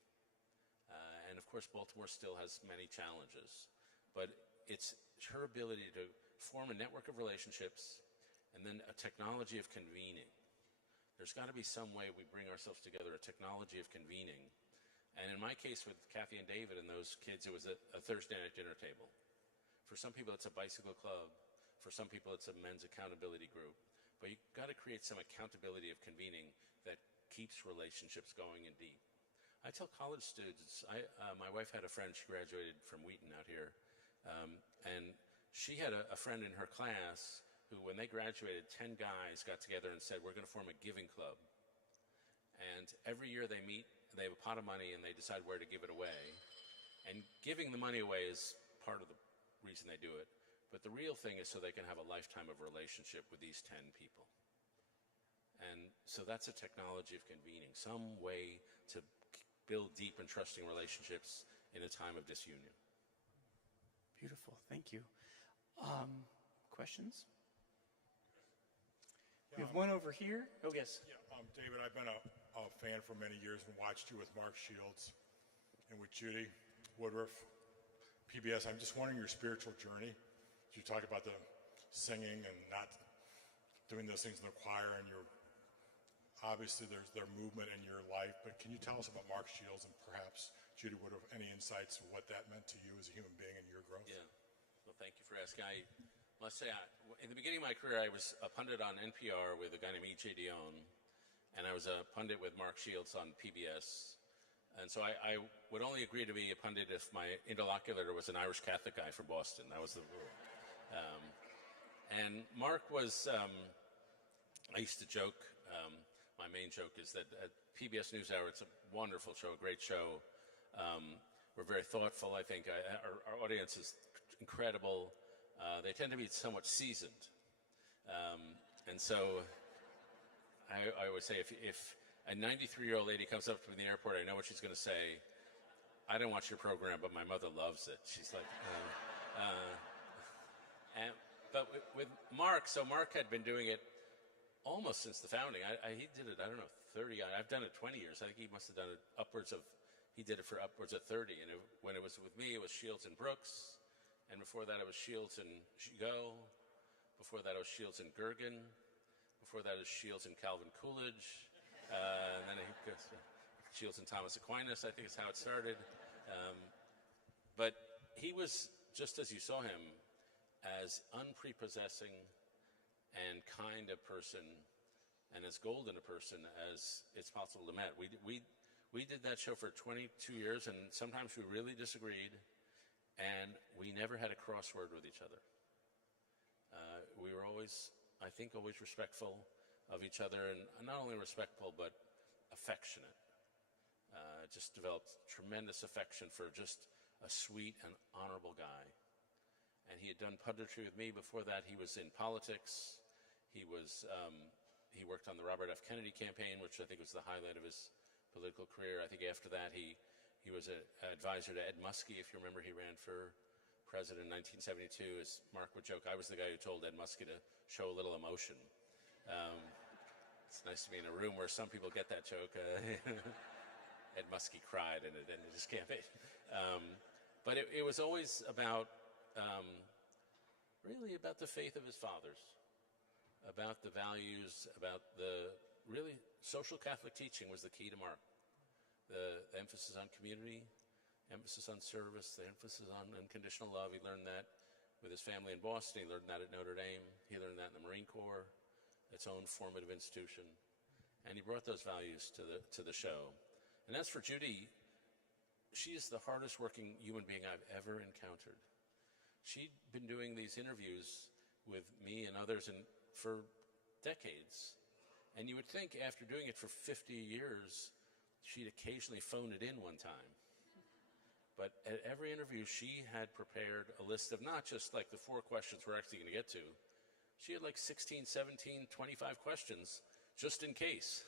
And of course, Baltimore still has many challenges, but it's her ability to form a network of relationships and then a technology of convening. There's got to be some way we bring ourselves together, a technology of convening. And in my case with Kathy and David and those kids, it was a Thursday night dinner table. For some people, it's a bicycle club. For some people, it's a men's accountability group. But you've got to create some accountability of convening that keeps relationships going and deep. I tell college students, my wife had a friend, she graduated from Wheaton out here, and she had a friend in her class who, when they graduated, 10 guys got together and said, we're going to form a giving club. And every year they meet, they have a pot of money, and they decide where to give it away. And giving the money away is part of the reason they do it. But the real thing is so they can have a lifetime of relationship with these 10 people. And so that's a technology of convening, some way to build deep and trusting relationships in a time of disunion. Beautiful, thank you. Questions? We have one over here. Oh, yes. Yeah, David, I've been a fan for many years and watched you with Mark Shields and with Judy Woodruff, PBS. I'm just wondering your spiritual journey. You talk about the singing and not doing those things in the choir, and obviously there's their movement in your life, but can you tell us about Mark Shields and perhaps Judy Woodruff, any insights of what that meant to you as a human being and your growth? Yeah, well, thank you for asking. I must say, in the beginning of my career, I was a pundit on NPR with a guy named E.J. Dionne, and I was a pundit with Mark Shields on PBS. And so I would only agree to be a pundit if my interlocutor was an Irish Catholic guy from Boston. That was the rule. And Mark was, I used to joke, my main joke is that at PBS NewsHour, it's a wonderful show, a great show. We're very thoughtful, I think. Our audience is incredible. They tend to be somewhat seasoned. And so I always say if a 93-year-old lady comes up to me in the airport, I know what she's going to say. I don't watch your program, but my mother loves it. She's like, but with Mark, so Mark had been doing it almost since the founding. He did it, I don't know, 30. I've done it 20 years. I think he must have done it he did it for upwards of 30. And when it was with me, it was Shields and Brooks. And before that, it was Shields and Gigot. Before that, it was Shields and Gergen. Before that, it was Shields and Calvin Coolidge. And then Shields and Thomas Aquinas, I think is how it started. But he was, just as you saw him, as unprepossessing and kind a person and as golden a person as it's possible to meet. We did that show for 22 years, and sometimes we really disagreed, and we never had a crossword with each other. We were always, I think, always respectful of each other, and not only respectful, but affectionate. Just developed tremendous affection for just a sweet and honorable guy. And he had done punditry with me. Before that, he was in politics. He worked on the Robert F. Kennedy campaign, which I think was the highlight of his political career. I think after that, he was an advisor to Ed Muskie. If you remember, he ran for president in 1972. As Mark would joke, I was the guy who told Ed Muskie to show a little emotion. It's nice to be in a room where some people get that joke. Ed Muskie cried in his campaign. But it was always about, really about the faith of his fathers, about the values, about the really social Catholic teaching was the key to Mark. The emphasis on community, emphasis on service, the emphasis on unconditional love. He learned that with his family in Boston. He learned that at Notre Dame. He learned that in the Marine Corps, its own formative institution. And he brought those values to the show. And as for Judy, she is the hardest working human being I've ever encountered. She'd been doing these interviews with me and others for decades. And you would think after doing it for 50 years, she'd occasionally phone it in one time. But at every interview, she had prepared a list of not just like the 4 questions we're actually going to get to. She had like 16, 17, 25 questions just in case.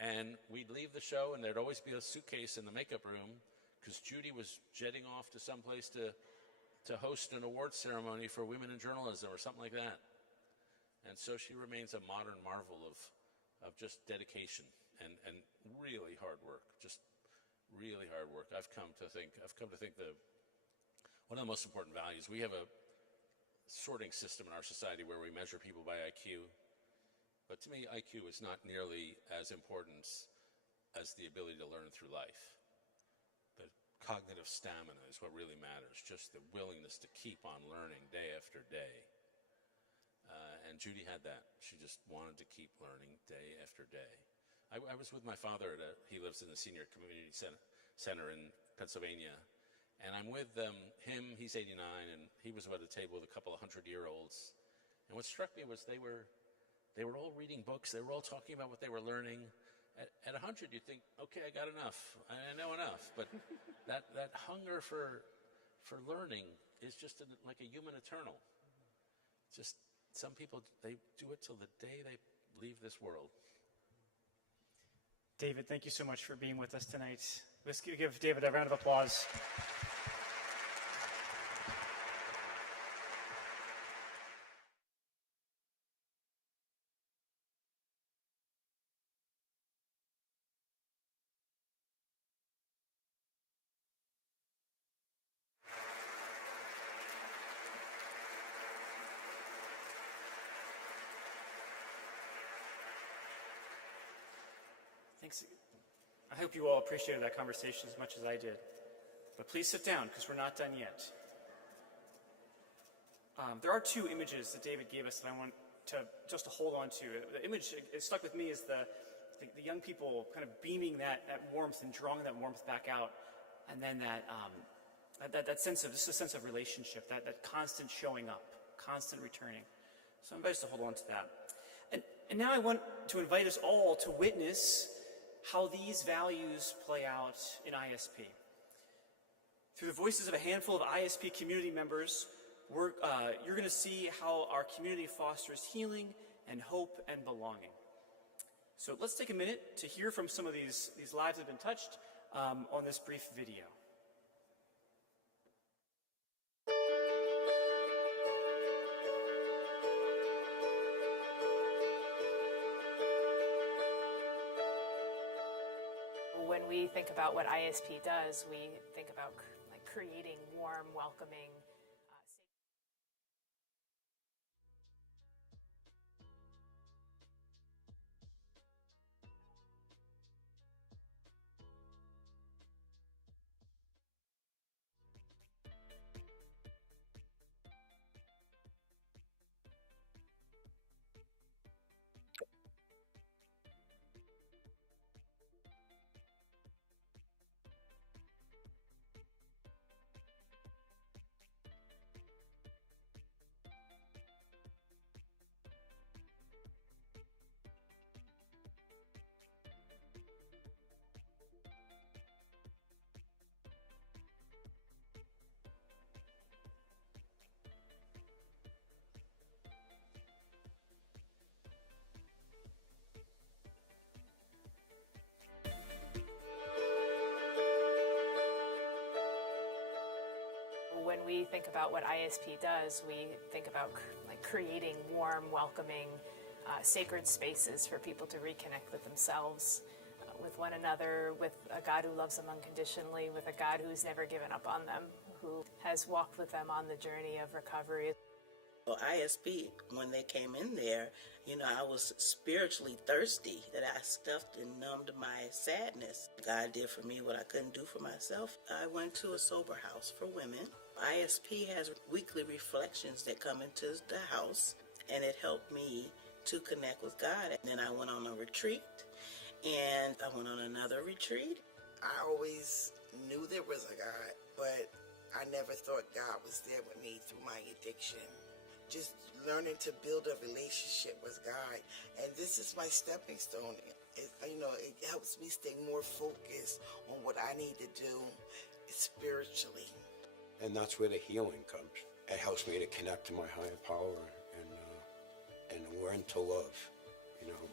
And we'd leave the show, and there'd always be a suitcase in the makeup room because Judy was jetting off to someplace to host an awards ceremony for women in journalism or something like that. And so she remains a modern marvel of just dedication and really hard work, just really hard work. I've come to think one of the most important values, we have a sorting system in our society where we measure people by IQ. But to me, IQ is not nearly as important as the ability to learn through life. The cognitive stamina is what really matters, just the willingness to keep on learning day after day. And Judy had that. She just wanted to keep learning day after day. I was with my father he lives in the senior community center in Pennsylvania. And I'm with him, he's 89, and he was at a table with a couple of 100-year-olds. And what struck me was they were all reading books. They were all talking about what they were learning. At 100, you think, okay, I got enough. I know enough. But that hunger for learning is just like a human eternal. Just some people, they do it till the day they leave this world. David, thank you so much for being with us tonight. Let's give David a round of applause. Thanks. I hope you all appreciated that conversation as much as I did. But please sit down, because we're not done yet. There are two images that David gave us that I want to just to hold on to. The image it stuck with me is the young people kind of beaming that warmth and drawing that warmth back out, and then that sense of just a sense of relationship, that constant showing up, constant returning. So I invite us to hold on to that. And now I want to invite us all to witness how these values play out in ISP. Through the voices of a handful of ISP community members, you're going to see how our community fosters healing and hope and belonging. So let's take a minute to hear from some of these lives that have been touched on this brief video. When we think about what ISP does, we think about like creating warm, welcoming, when we think about what ISP does, we think about like creating warm, welcoming, sacred spaces for people to reconnect with themselves, with one another, with a God who loves them unconditionally, with a God who's never given up on them, who has walked with them on the journey of recovery. Well, ISP, when they came in there, I was spiritually thirsty, that I stuffed and numbed my sadness. God did for me what I couldn't do for myself. I went to a sober house for women. ISP has weekly reflections that come into the house, and it helped me to connect with God. And then I went on a retreat, and I went on another retreat. I always knew there was a God, but I never thought God was there with me through my addiction. Just learning to build a relationship with God. And this is my stepping stone. It helps me stay more focused on what I need to do spiritually. And that's where the healing comes. It helps me to connect to my higher power and learn to love,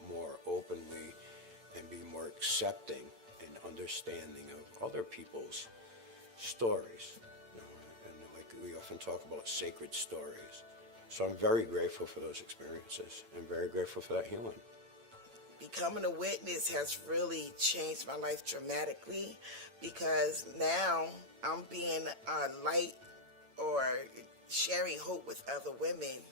more openly and be more accepting and understanding of other people's stories. And like we often talk about sacred stories. So I'm very grateful for those experiences. I'm very grateful for that healing. Becoming a witness has really changed my life dramatically, because now I'm being a light or sharing hope with other women.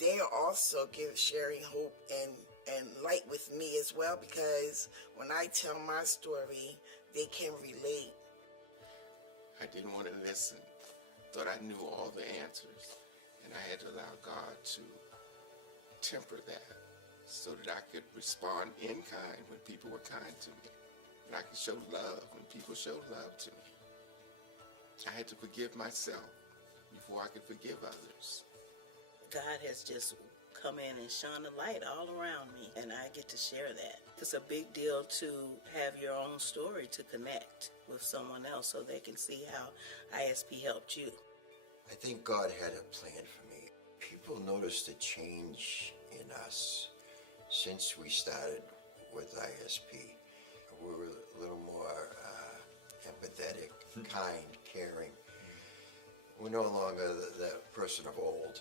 They are also sharing hope and light with me as well, because when I tell my story, they can relate. I didn't want to listen. Thought I knew all the answers. And I had to allow God to temper that so that I could respond in kind when people were kind to me. And I could show love when people showed love to me. I had to forgive myself before I could forgive others. God has just come in and shone a light all around me, and I get to share that. It's a big deal to have your own story to connect with someone else so they can see how ISP helped you. I think God had a plan for me. People noticed a change in us since we started with ISP. We were a little more empathetic, kind, caring. We're no longer the person of old.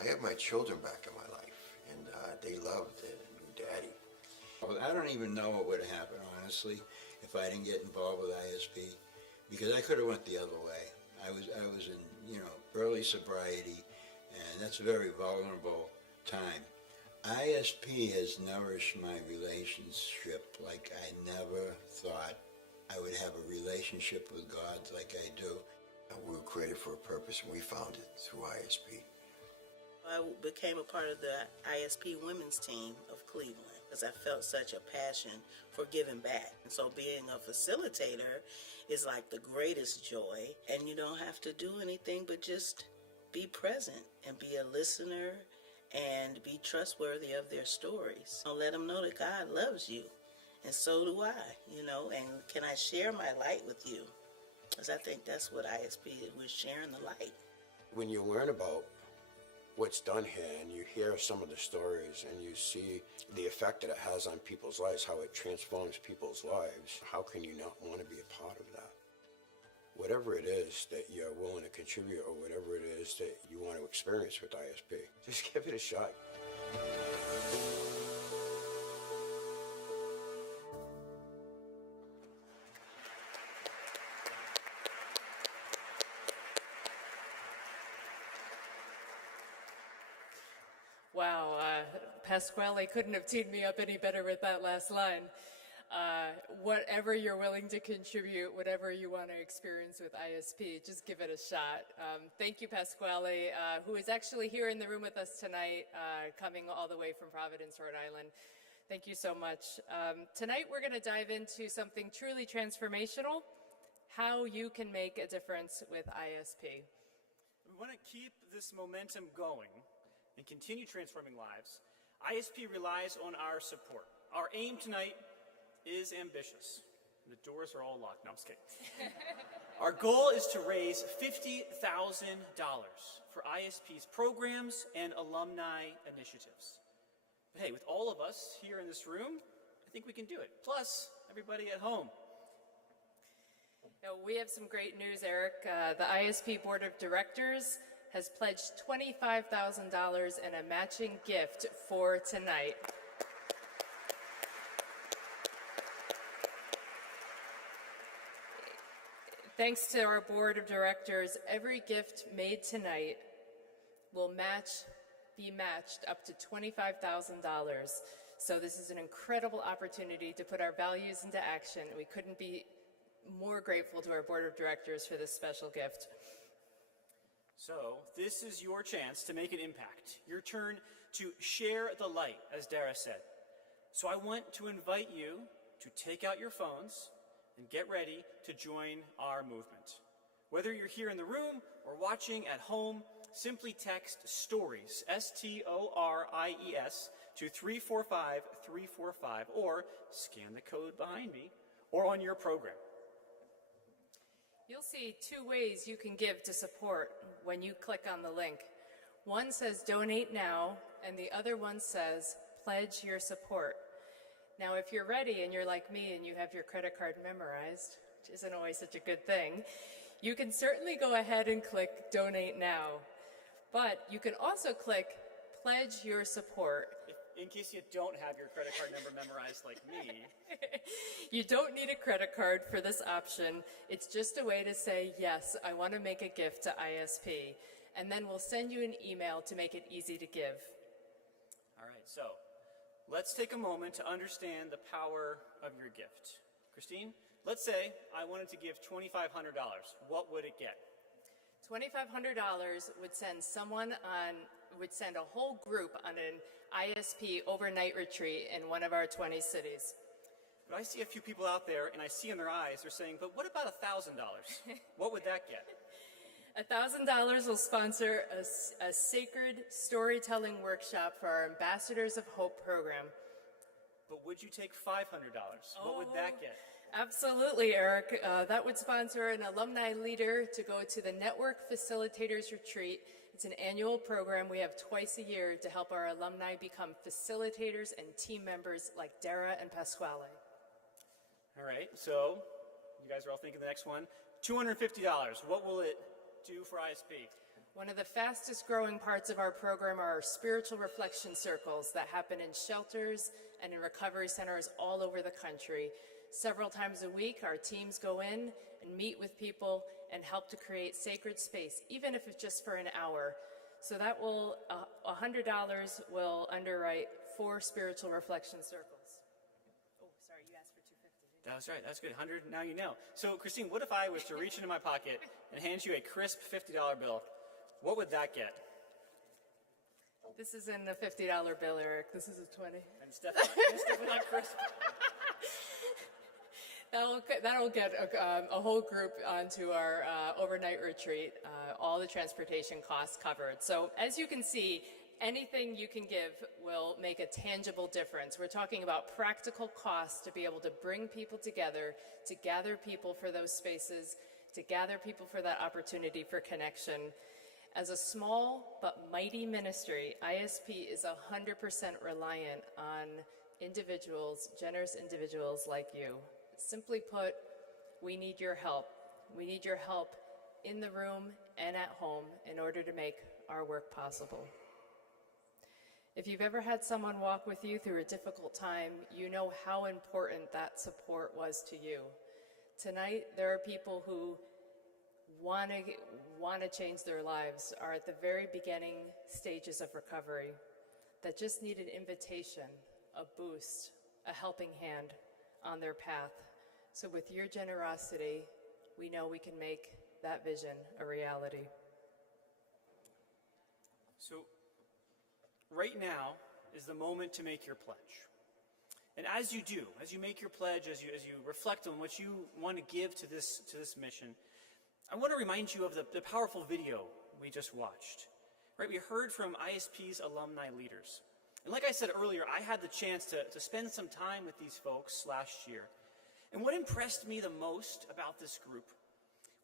I have my children back in my life, and they loved their new daddy. Well, I don't even know what would have happened, honestly, if I didn't get involved with ISP, because I could have went the other way. I was in, early sobriety, and that's a very vulnerable time. ISP has nourished my relationship like I never thought I would have a relationship with God like I do. We were created for a purpose, and we found it through ISP. I became a part of the ISP women's team of Cleveland because I felt such a passion for giving back. And so being a facilitator is like the greatest joy, and you don't have to do anything but just be present and be a listener and be trustworthy of their stories. So let them know that God loves you, and so do I, and can I share my light with you? Because I think that's what ISP is, we're sharing the light. When you learn about what's done here and you hear some of the stories and you see the effect that it has on people's lives, how it transforms people's lives, how can you not want to be a part of that? Whatever it is that you're willing to contribute or whatever it is that you want to experience with ISP, just give it a shot. Wow, Pasquale couldn't have teed me up any better with that last line. Whatever you're willing to contribute, whatever you want to experience with ISP, just give it a shot. Thank you, Pasquale, who is actually here in the room with us tonight, coming all the way from Providence, Rhode Island. Thank you so much. Tonight we're going to dive into something truly transformational, how you can make a difference with ISP. We want to keep this momentum going and continue transforming lives. ISP relies on our support. Our aim tonight is ambitious. The doors are all locked. No, I'm just kidding. Our goal is to raise $50,000 for ISP's programs and alumni initiatives. But hey, with all of us here in this room, I think we can do it. Plus, everybody at home. Now, we have some great news, Eric. The ISP Board of Directors has pledged $25,000 in a matching gift for tonight. Thanks to our board of directors, every gift made tonight will be matched up to $25,000. So this is an incredible opportunity to put our values into action. We couldn't be more grateful to our board of directors for this special gift. So this is your chance to make an impact, your turn to share the light, as Dara said. So I want to invite you to take out your phones and get ready to join our movement. Whether you're here in the room or watching at home, simply text STORIES, STORIES, to 345-345, or scan the code behind me or on your program. You'll see two ways you can give to support when you click on the link. One says donate now, and the other one says pledge your support. Now, if you're ready and you're like me and you have your credit card memorized, which isn't always such a good thing, you can certainly go ahead and click donate now. But you can also click pledge your support. In case you don't have your credit card number memorized like me. You don't need a credit card for this option. It's just a way to say, yes, I want to make a gift to ISP. And then we'll send you an email to make it easy to give. All right, so let's take a moment to understand the power of your gift. Christine, let's say I wanted to give $2,500. What would it get? $2,500 would send a whole group on an ISP overnight retreat in one of our 20 cities. But I see a few people out there, and I see in their eyes, they're saying, but what about $1,000? What would that get? $1,000 will sponsor a sacred storytelling workshop for our Ambassadors of Hope program. But would you take $500? What would that get? Absolutely, Eric. That would sponsor an alumni leader to go to the Network Facilitators Retreat. It's an annual program we have twice a year to help our alumni become facilitators and team members like Dara and Pasquale. All right, so you guys are all thinking the next one. $250. What will it do for ISP? One of the fastest growing parts of our program are our spiritual reflection circles that happen in shelters and in recovery centers all over the country. Several times a week, our teams go in and meet with people and help to create sacred space, even if it's just for an hour. So that will, $100 will underwrite 4 spiritual reflection circles. Oh, sorry, you asked for $250. That's right, that's good. 100, now you know. So, Christine, what if I was to reach into my pocket and hand you a crisp $50 bill? What would that get? This isn't a $50 bill, Eric. This is a 20. And Stephanie not crisp. That'll get a whole group onto our overnight retreat, all the transportation costs covered. So as you can see, anything you can give will make a tangible difference. We're talking about practical costs to be able to bring people together, to gather people for those spaces, to gather people for that opportunity for connection. As a small but mighty ministry, ISP is 100% reliant on individuals, generous individuals like you. Simply put, we need your help. We need your help in the room and at home in order to make our work possible. If you've ever had someone walk with you through a difficult time, you know how important that support was to you. Tonight, there are people who want to change their lives, are at the very beginning stages of recovery, that just need an invitation, a boost, a helping hand on their path. So with your generosity, we know we can make that vision a reality. So right now is the moment to make your pledge. And as you do, as you make your pledge, as you reflect on what you want to give to this mission, I want to remind you of the powerful video we just watched. Right, we heard from ISP's alumni leaders. And like I said earlier, I had the chance to spend some time with these folks last year. And what impressed me the most about this group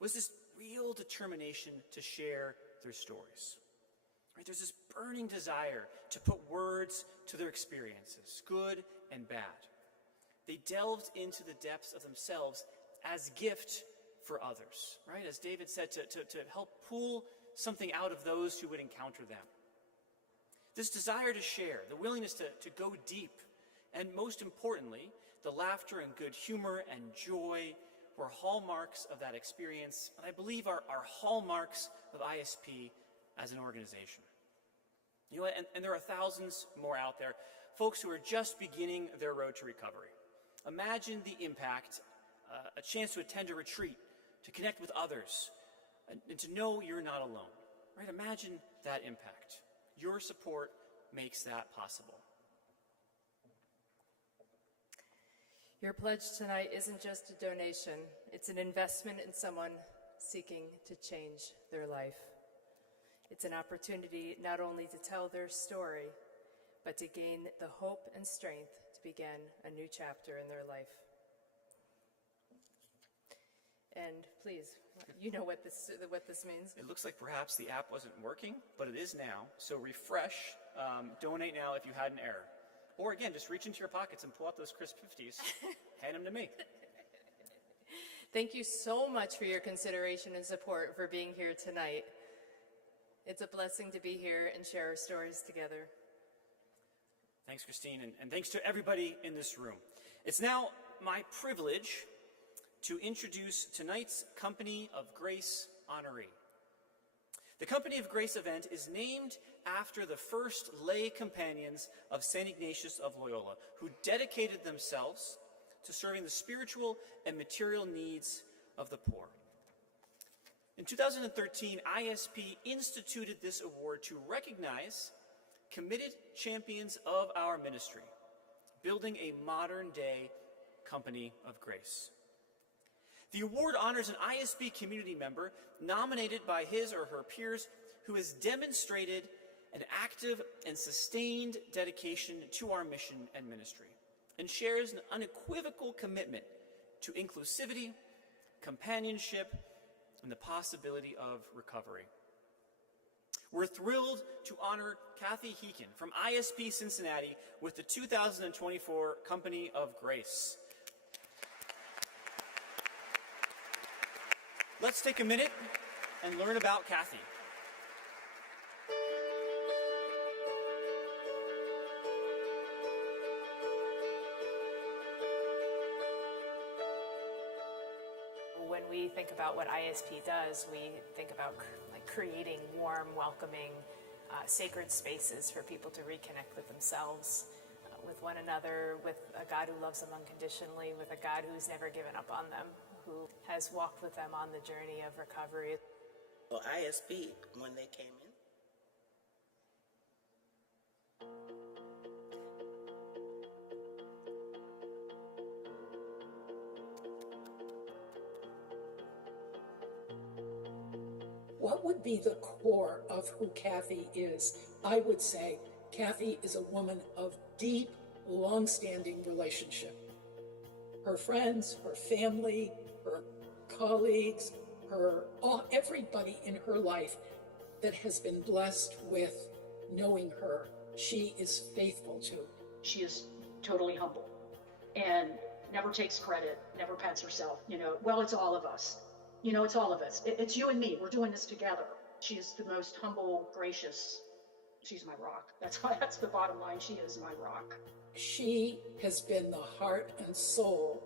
was this real determination to share their stories. Right, there's this burning desire to put words to their experiences, good and bad. They delved into the depths of themselves as gift for others, right? As David said, to help pull something out of those who would encounter them. This desire to share, the willingness to go deep, and most importantly, the laughter and good humor and joy were hallmarks of that experience, and I believe are hallmarks of ISP as an organization. You know what, and there are thousands more out there, folks who are just beginning their road to recovery. Imagine the impact, a chance to attend a retreat, to connect with others, and to know you're not alone, right? Imagine that impact. Your support makes that possible. Your pledge tonight isn't just a donation, it's an investment in someone seeking to change their life. It's an opportunity not only to tell their story, but to gain the hope and strength to begin a new chapter in their life. And please, you know what this means. It looks like perhaps the app wasn't working, but it is now. So refresh, donate now if you had an error. Or again, just reach into your pockets and pull out those crisp 50s, hand them to me. Thank you so much for your consideration and support for being here tonight. It's a blessing to be here and share our stories together. Thanks, Christine, and thanks to everybody in this room. It's now my privilege to introduce tonight's Company of Grace honoree. The Company of Grace event is named after the first lay companions of St. Ignatius of Loyola, who dedicated themselves to serving the spiritual and material needs of the poor. In 2013, ISP instituted this award to recognize committed champions of our ministry, building a modern-day Company of Grace. The award honors an ISP community member nominated by his or her peers who has demonstrated an active and sustained dedication to our mission and ministry and shares an unequivocal commitment to inclusivity, companionship, and the possibility of recovery. We're thrilled to honor Kathy Heekin from ISP Cincinnati with the 2024 Company of Grace. Let's take a minute and learn about Kathy. When we think about what ISP does, we think about creating warm, welcoming, sacred spaces for people to reconnect with themselves, with one another, with a God who loves them unconditionally, with a God who's never given up on them, who has walked with them on the journey of recovery. Well, ISP, when they came in, what would be the core of who Kathy is? I would say Kathy is a woman of deep, long-standing relationship. Her friends, her family, her colleagues, everybody in her life that has been blessed with knowing her, she is faithful to. She is totally humble and never takes credit, never pats herself. Well, it's all of us. It's all of us. It's you and me. We're doing this together. She's the most humble, gracious. She's my rock. That's the bottom line. She is my rock. She has been the heart and soul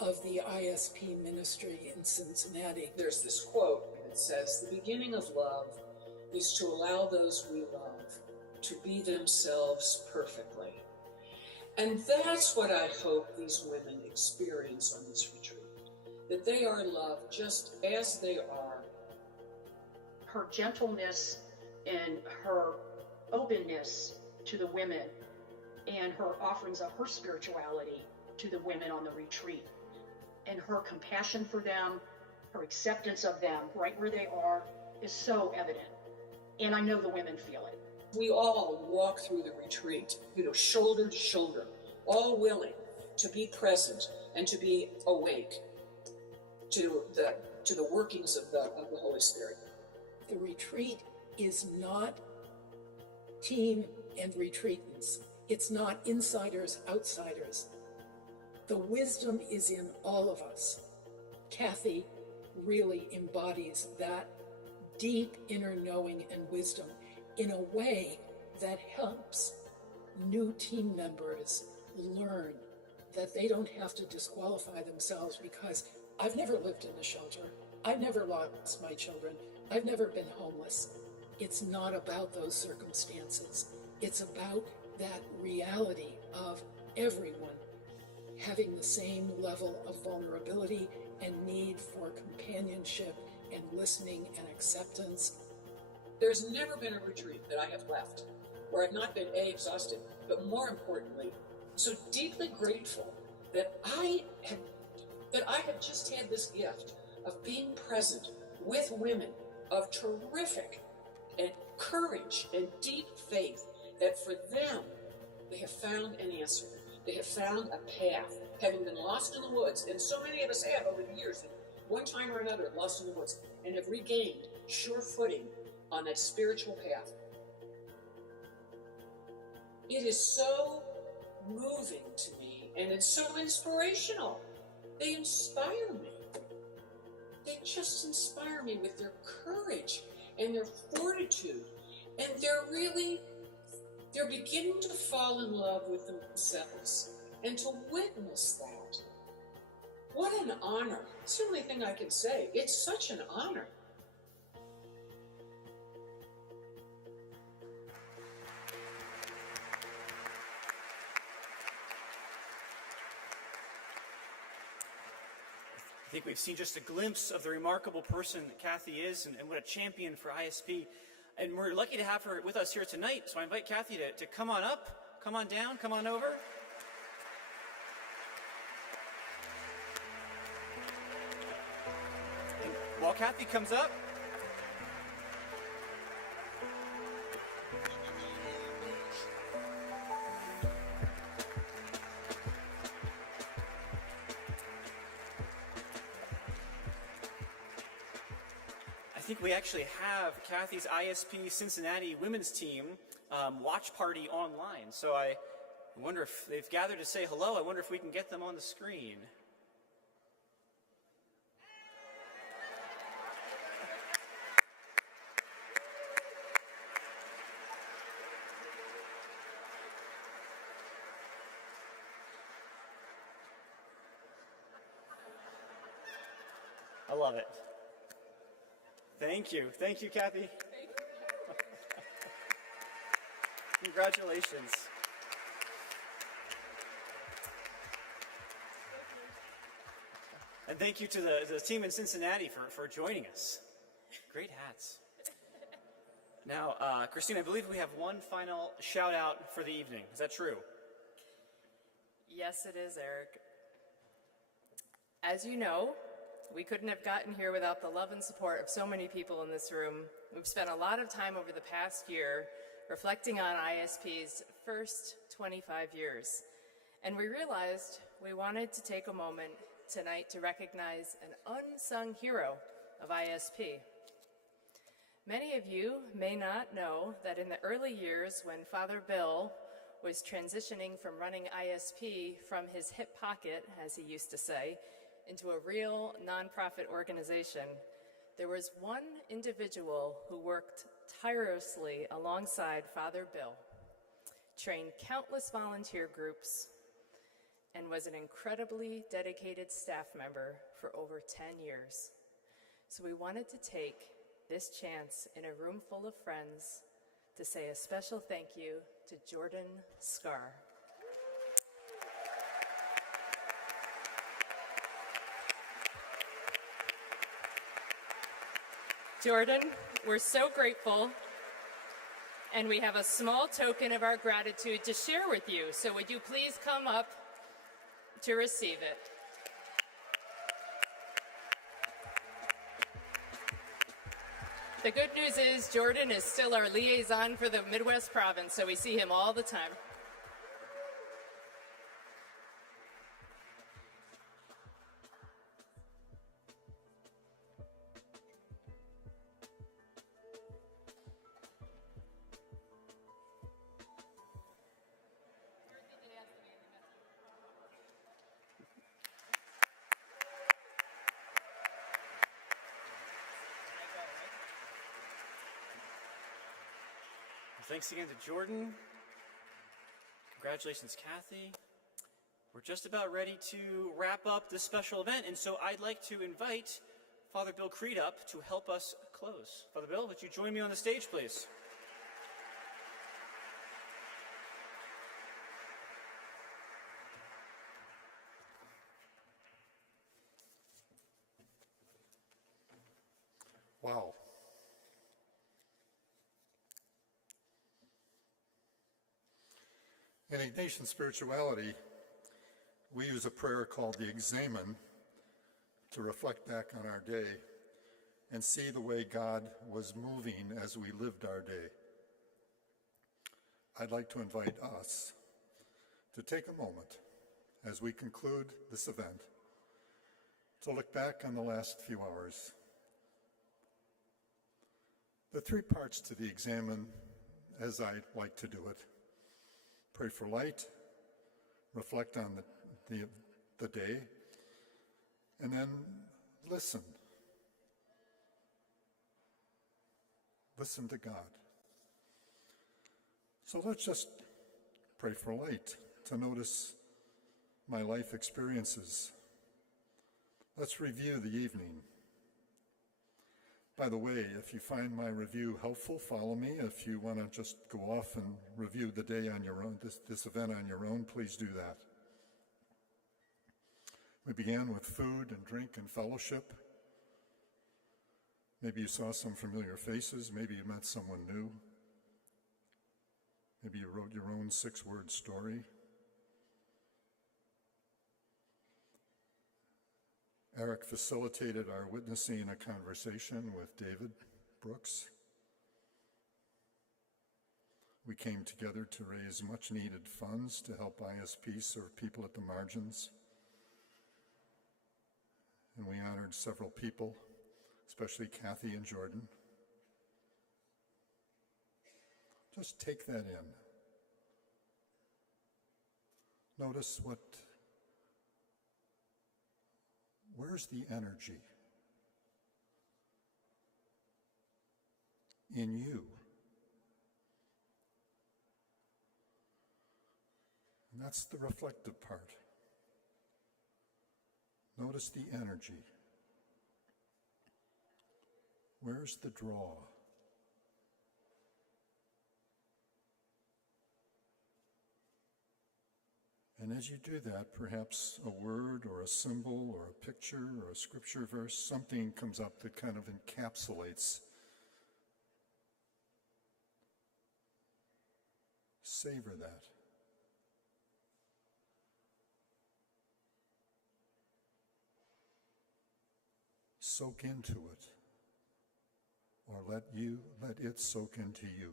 of the ISP ministry in Cincinnati. There's this quote that says, "The beginning of love is to allow those we love to be themselves perfectly." And that's what I hope these women experience on this retreat. That they are loved just as they are. Her gentleness and her openness to the women and her offerings of her spirituality to the women on the retreat and her compassion for them, her acceptance of them right where they are is so evident. And I know the women feel it. We all walk through the retreat, shoulder to shoulder, all willing to be present and to be awake to the workings of the Holy Spirit. The retreat is not team and retreatants. It's not insiders, outsiders. The wisdom is in all of us. Kathy really embodies that deep inner knowing and wisdom in a way that helps new team members learn that they don't have to disqualify themselves because I've never lived in a shelter. I've never lost my children. I've never been homeless. It's not about those circumstances. It's about that reality of everyone having the same level of vulnerability and need for companionship and listening and acceptance. There's never been a retreat that I have left where I've not been exhausted, but more importantly, so deeply grateful that I have just had this gift of being present with women of terrific and courage and deep faith that for them, they have found an answer. They have found a path, having been lost in the woods, and so many of us have over the years, at one time or another, lost in the woods, and have regained sure footing on that spiritual path. It is so moving to me, and it's so inspirational. They inspire me. They just inspire me with their courage and their fortitude, and they're beginning to fall in love with themselves, and to witness that. What an honor. It's the only thing I can say. It's such an honor. I think we've seen just a glimpse of the remarkable person that Kathy is and what a champion for ISP. And we're lucky to have her with us here tonight. So I invite Kathy to come on up, come on down, come on over. And while Kathy comes up, think we actually have Kathy's ISP Cincinnati women's team watch party online. So I wonder if they've gathered to say hello. I wonder if we can get them on the screen. I love it. Thank you. Thank you, Kathy. Congratulations. And thank you to the team in Cincinnati for joining us. Great hats. Now, Christine, I believe we have one final shout out for the evening. Is that true? Yes, it is, Eric. As you know, we couldn't have gotten here without the love and support of so many people in this room. We've spent a lot of time over the past year reflecting on ISP's first 25 years. And we realized we wanted to take a moment tonight to recognize an unsung hero of ISP. Many of you may not know that in the early years when Father Bill was transitioning from running ISP from his hip pocket, as he used to say, into a real nonprofit organization, there was one individual who worked tirelessly alongside Father Bill, trained countless volunteer groups, and was an incredibly dedicated staff member for over 10 years. So we wanted to take this chance in a room full of friends to say a special thank you to Jordan Scar. Jordan, we're so grateful, and we have a small token of our gratitude to share with you. So would you please come up to receive it? The good news is Jordan is still our liaison for the Midwest province, so we see him all the time. Thanks again to Jordan. Congratulations, Kathy. We're just about ready to wrap up this special event, and so I'd like to invite Father Bill Creed up to help us close. Father Bill, would you join me on the stage, please? Wow. In Ignatian spirituality, we use a prayer called the Examen to reflect back on our day and see the way God was moving as we lived our day. I'd like to invite us to take a moment as we conclude this event to look back on the last few hours. The three parts to the Examen, as I like to do it: pray for light, reflect on the day, and then listen. Listen to God. So let's just pray for light, to notice my life experiences. Let's review the evening. By the way, if you find my review helpful, follow me. If you want to just go off and review the day on your own, this event on your own, please do that. We began with food and drink and fellowship. Maybe you saw some familiar faces. Maybe you met someone new. Maybe you wrote your own 6-word story. Eric facilitated our witnessing a conversation with David Brooks. We came together to raise much-needed funds to help ISP serve people at the margins. And we honored several people, especially Kathy and Jordan. Just take that in. Notice where's the energy in you? And that's the reflective part. Notice the energy. Where's the draw? And as you do that, perhaps a word or a symbol or a picture or a scripture verse, something comes up that kind of encapsulates. Savor that. Soak into it, or let it soak into you.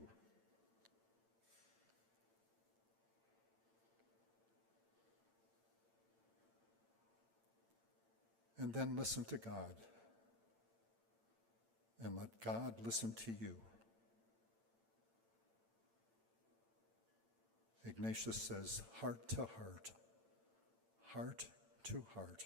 And then listen to God, and let God listen to you. Ignatius says, heart to heart, heart to heart.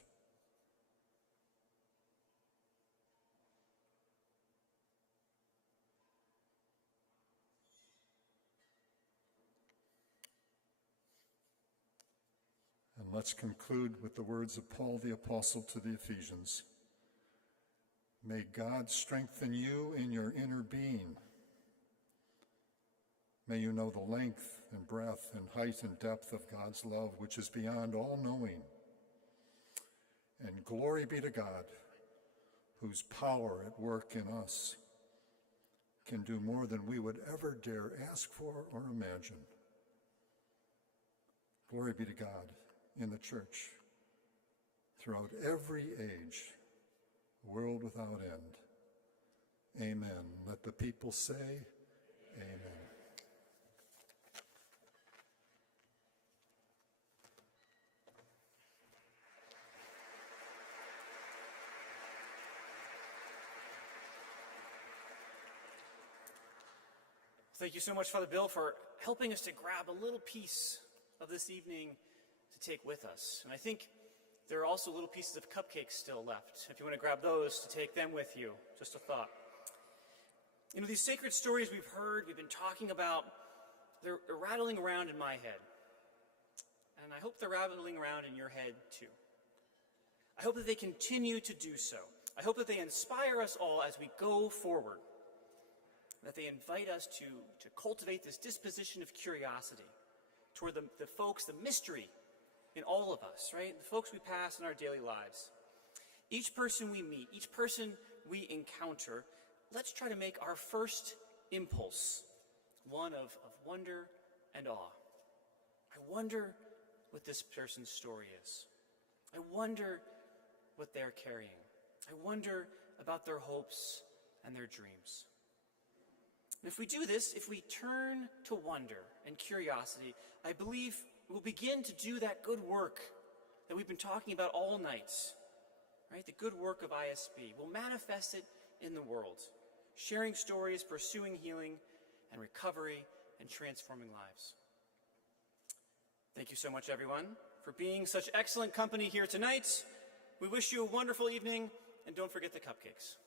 And let's conclude with the words of Paul the Apostle to the Ephesians. May God strengthen you in your inner being. May you know the length and breadth and height and depth of God's love, which is beyond all knowing. And glory be to God, whose power at work in us can do more than we would ever dare ask for or imagine. Glory be to God in the church throughout every age, world without end. Amen. Let the people say, amen. Thank you so much, Father Bill, for helping us to grab a little piece of this evening to take with us. And I think there are also little pieces of cupcakes still left. If you want to grab those, to take them with you. Just a thought. You know, these sacred stories we've heard, we've been talking about, they're rattling around in my head. And I hope they're rattling around in your head too. I hope that they continue to do so. I hope that they inspire us all as we go forward. That they invite us to cultivate this disposition of curiosity toward the folks, the mystery in all of us, right? The folks we pass in our daily lives. Each person we meet, each person we encounter, let's try to make our first impulse one of wonder and awe. I wonder what this person's story is. I wonder what they're carrying. I wonder about their hopes and their dreams. And if we do this, if we turn to wonder and curiosity, I believe we'll begin to do that good work that we've been talking about all night, right? The good work of ISB. We'll manifest it in the world, sharing stories, pursuing healing and recovery, and transforming lives. Thank you so much, everyone, for being such excellent company here tonight. We wish you a wonderful evening, and don't forget the cupcakes.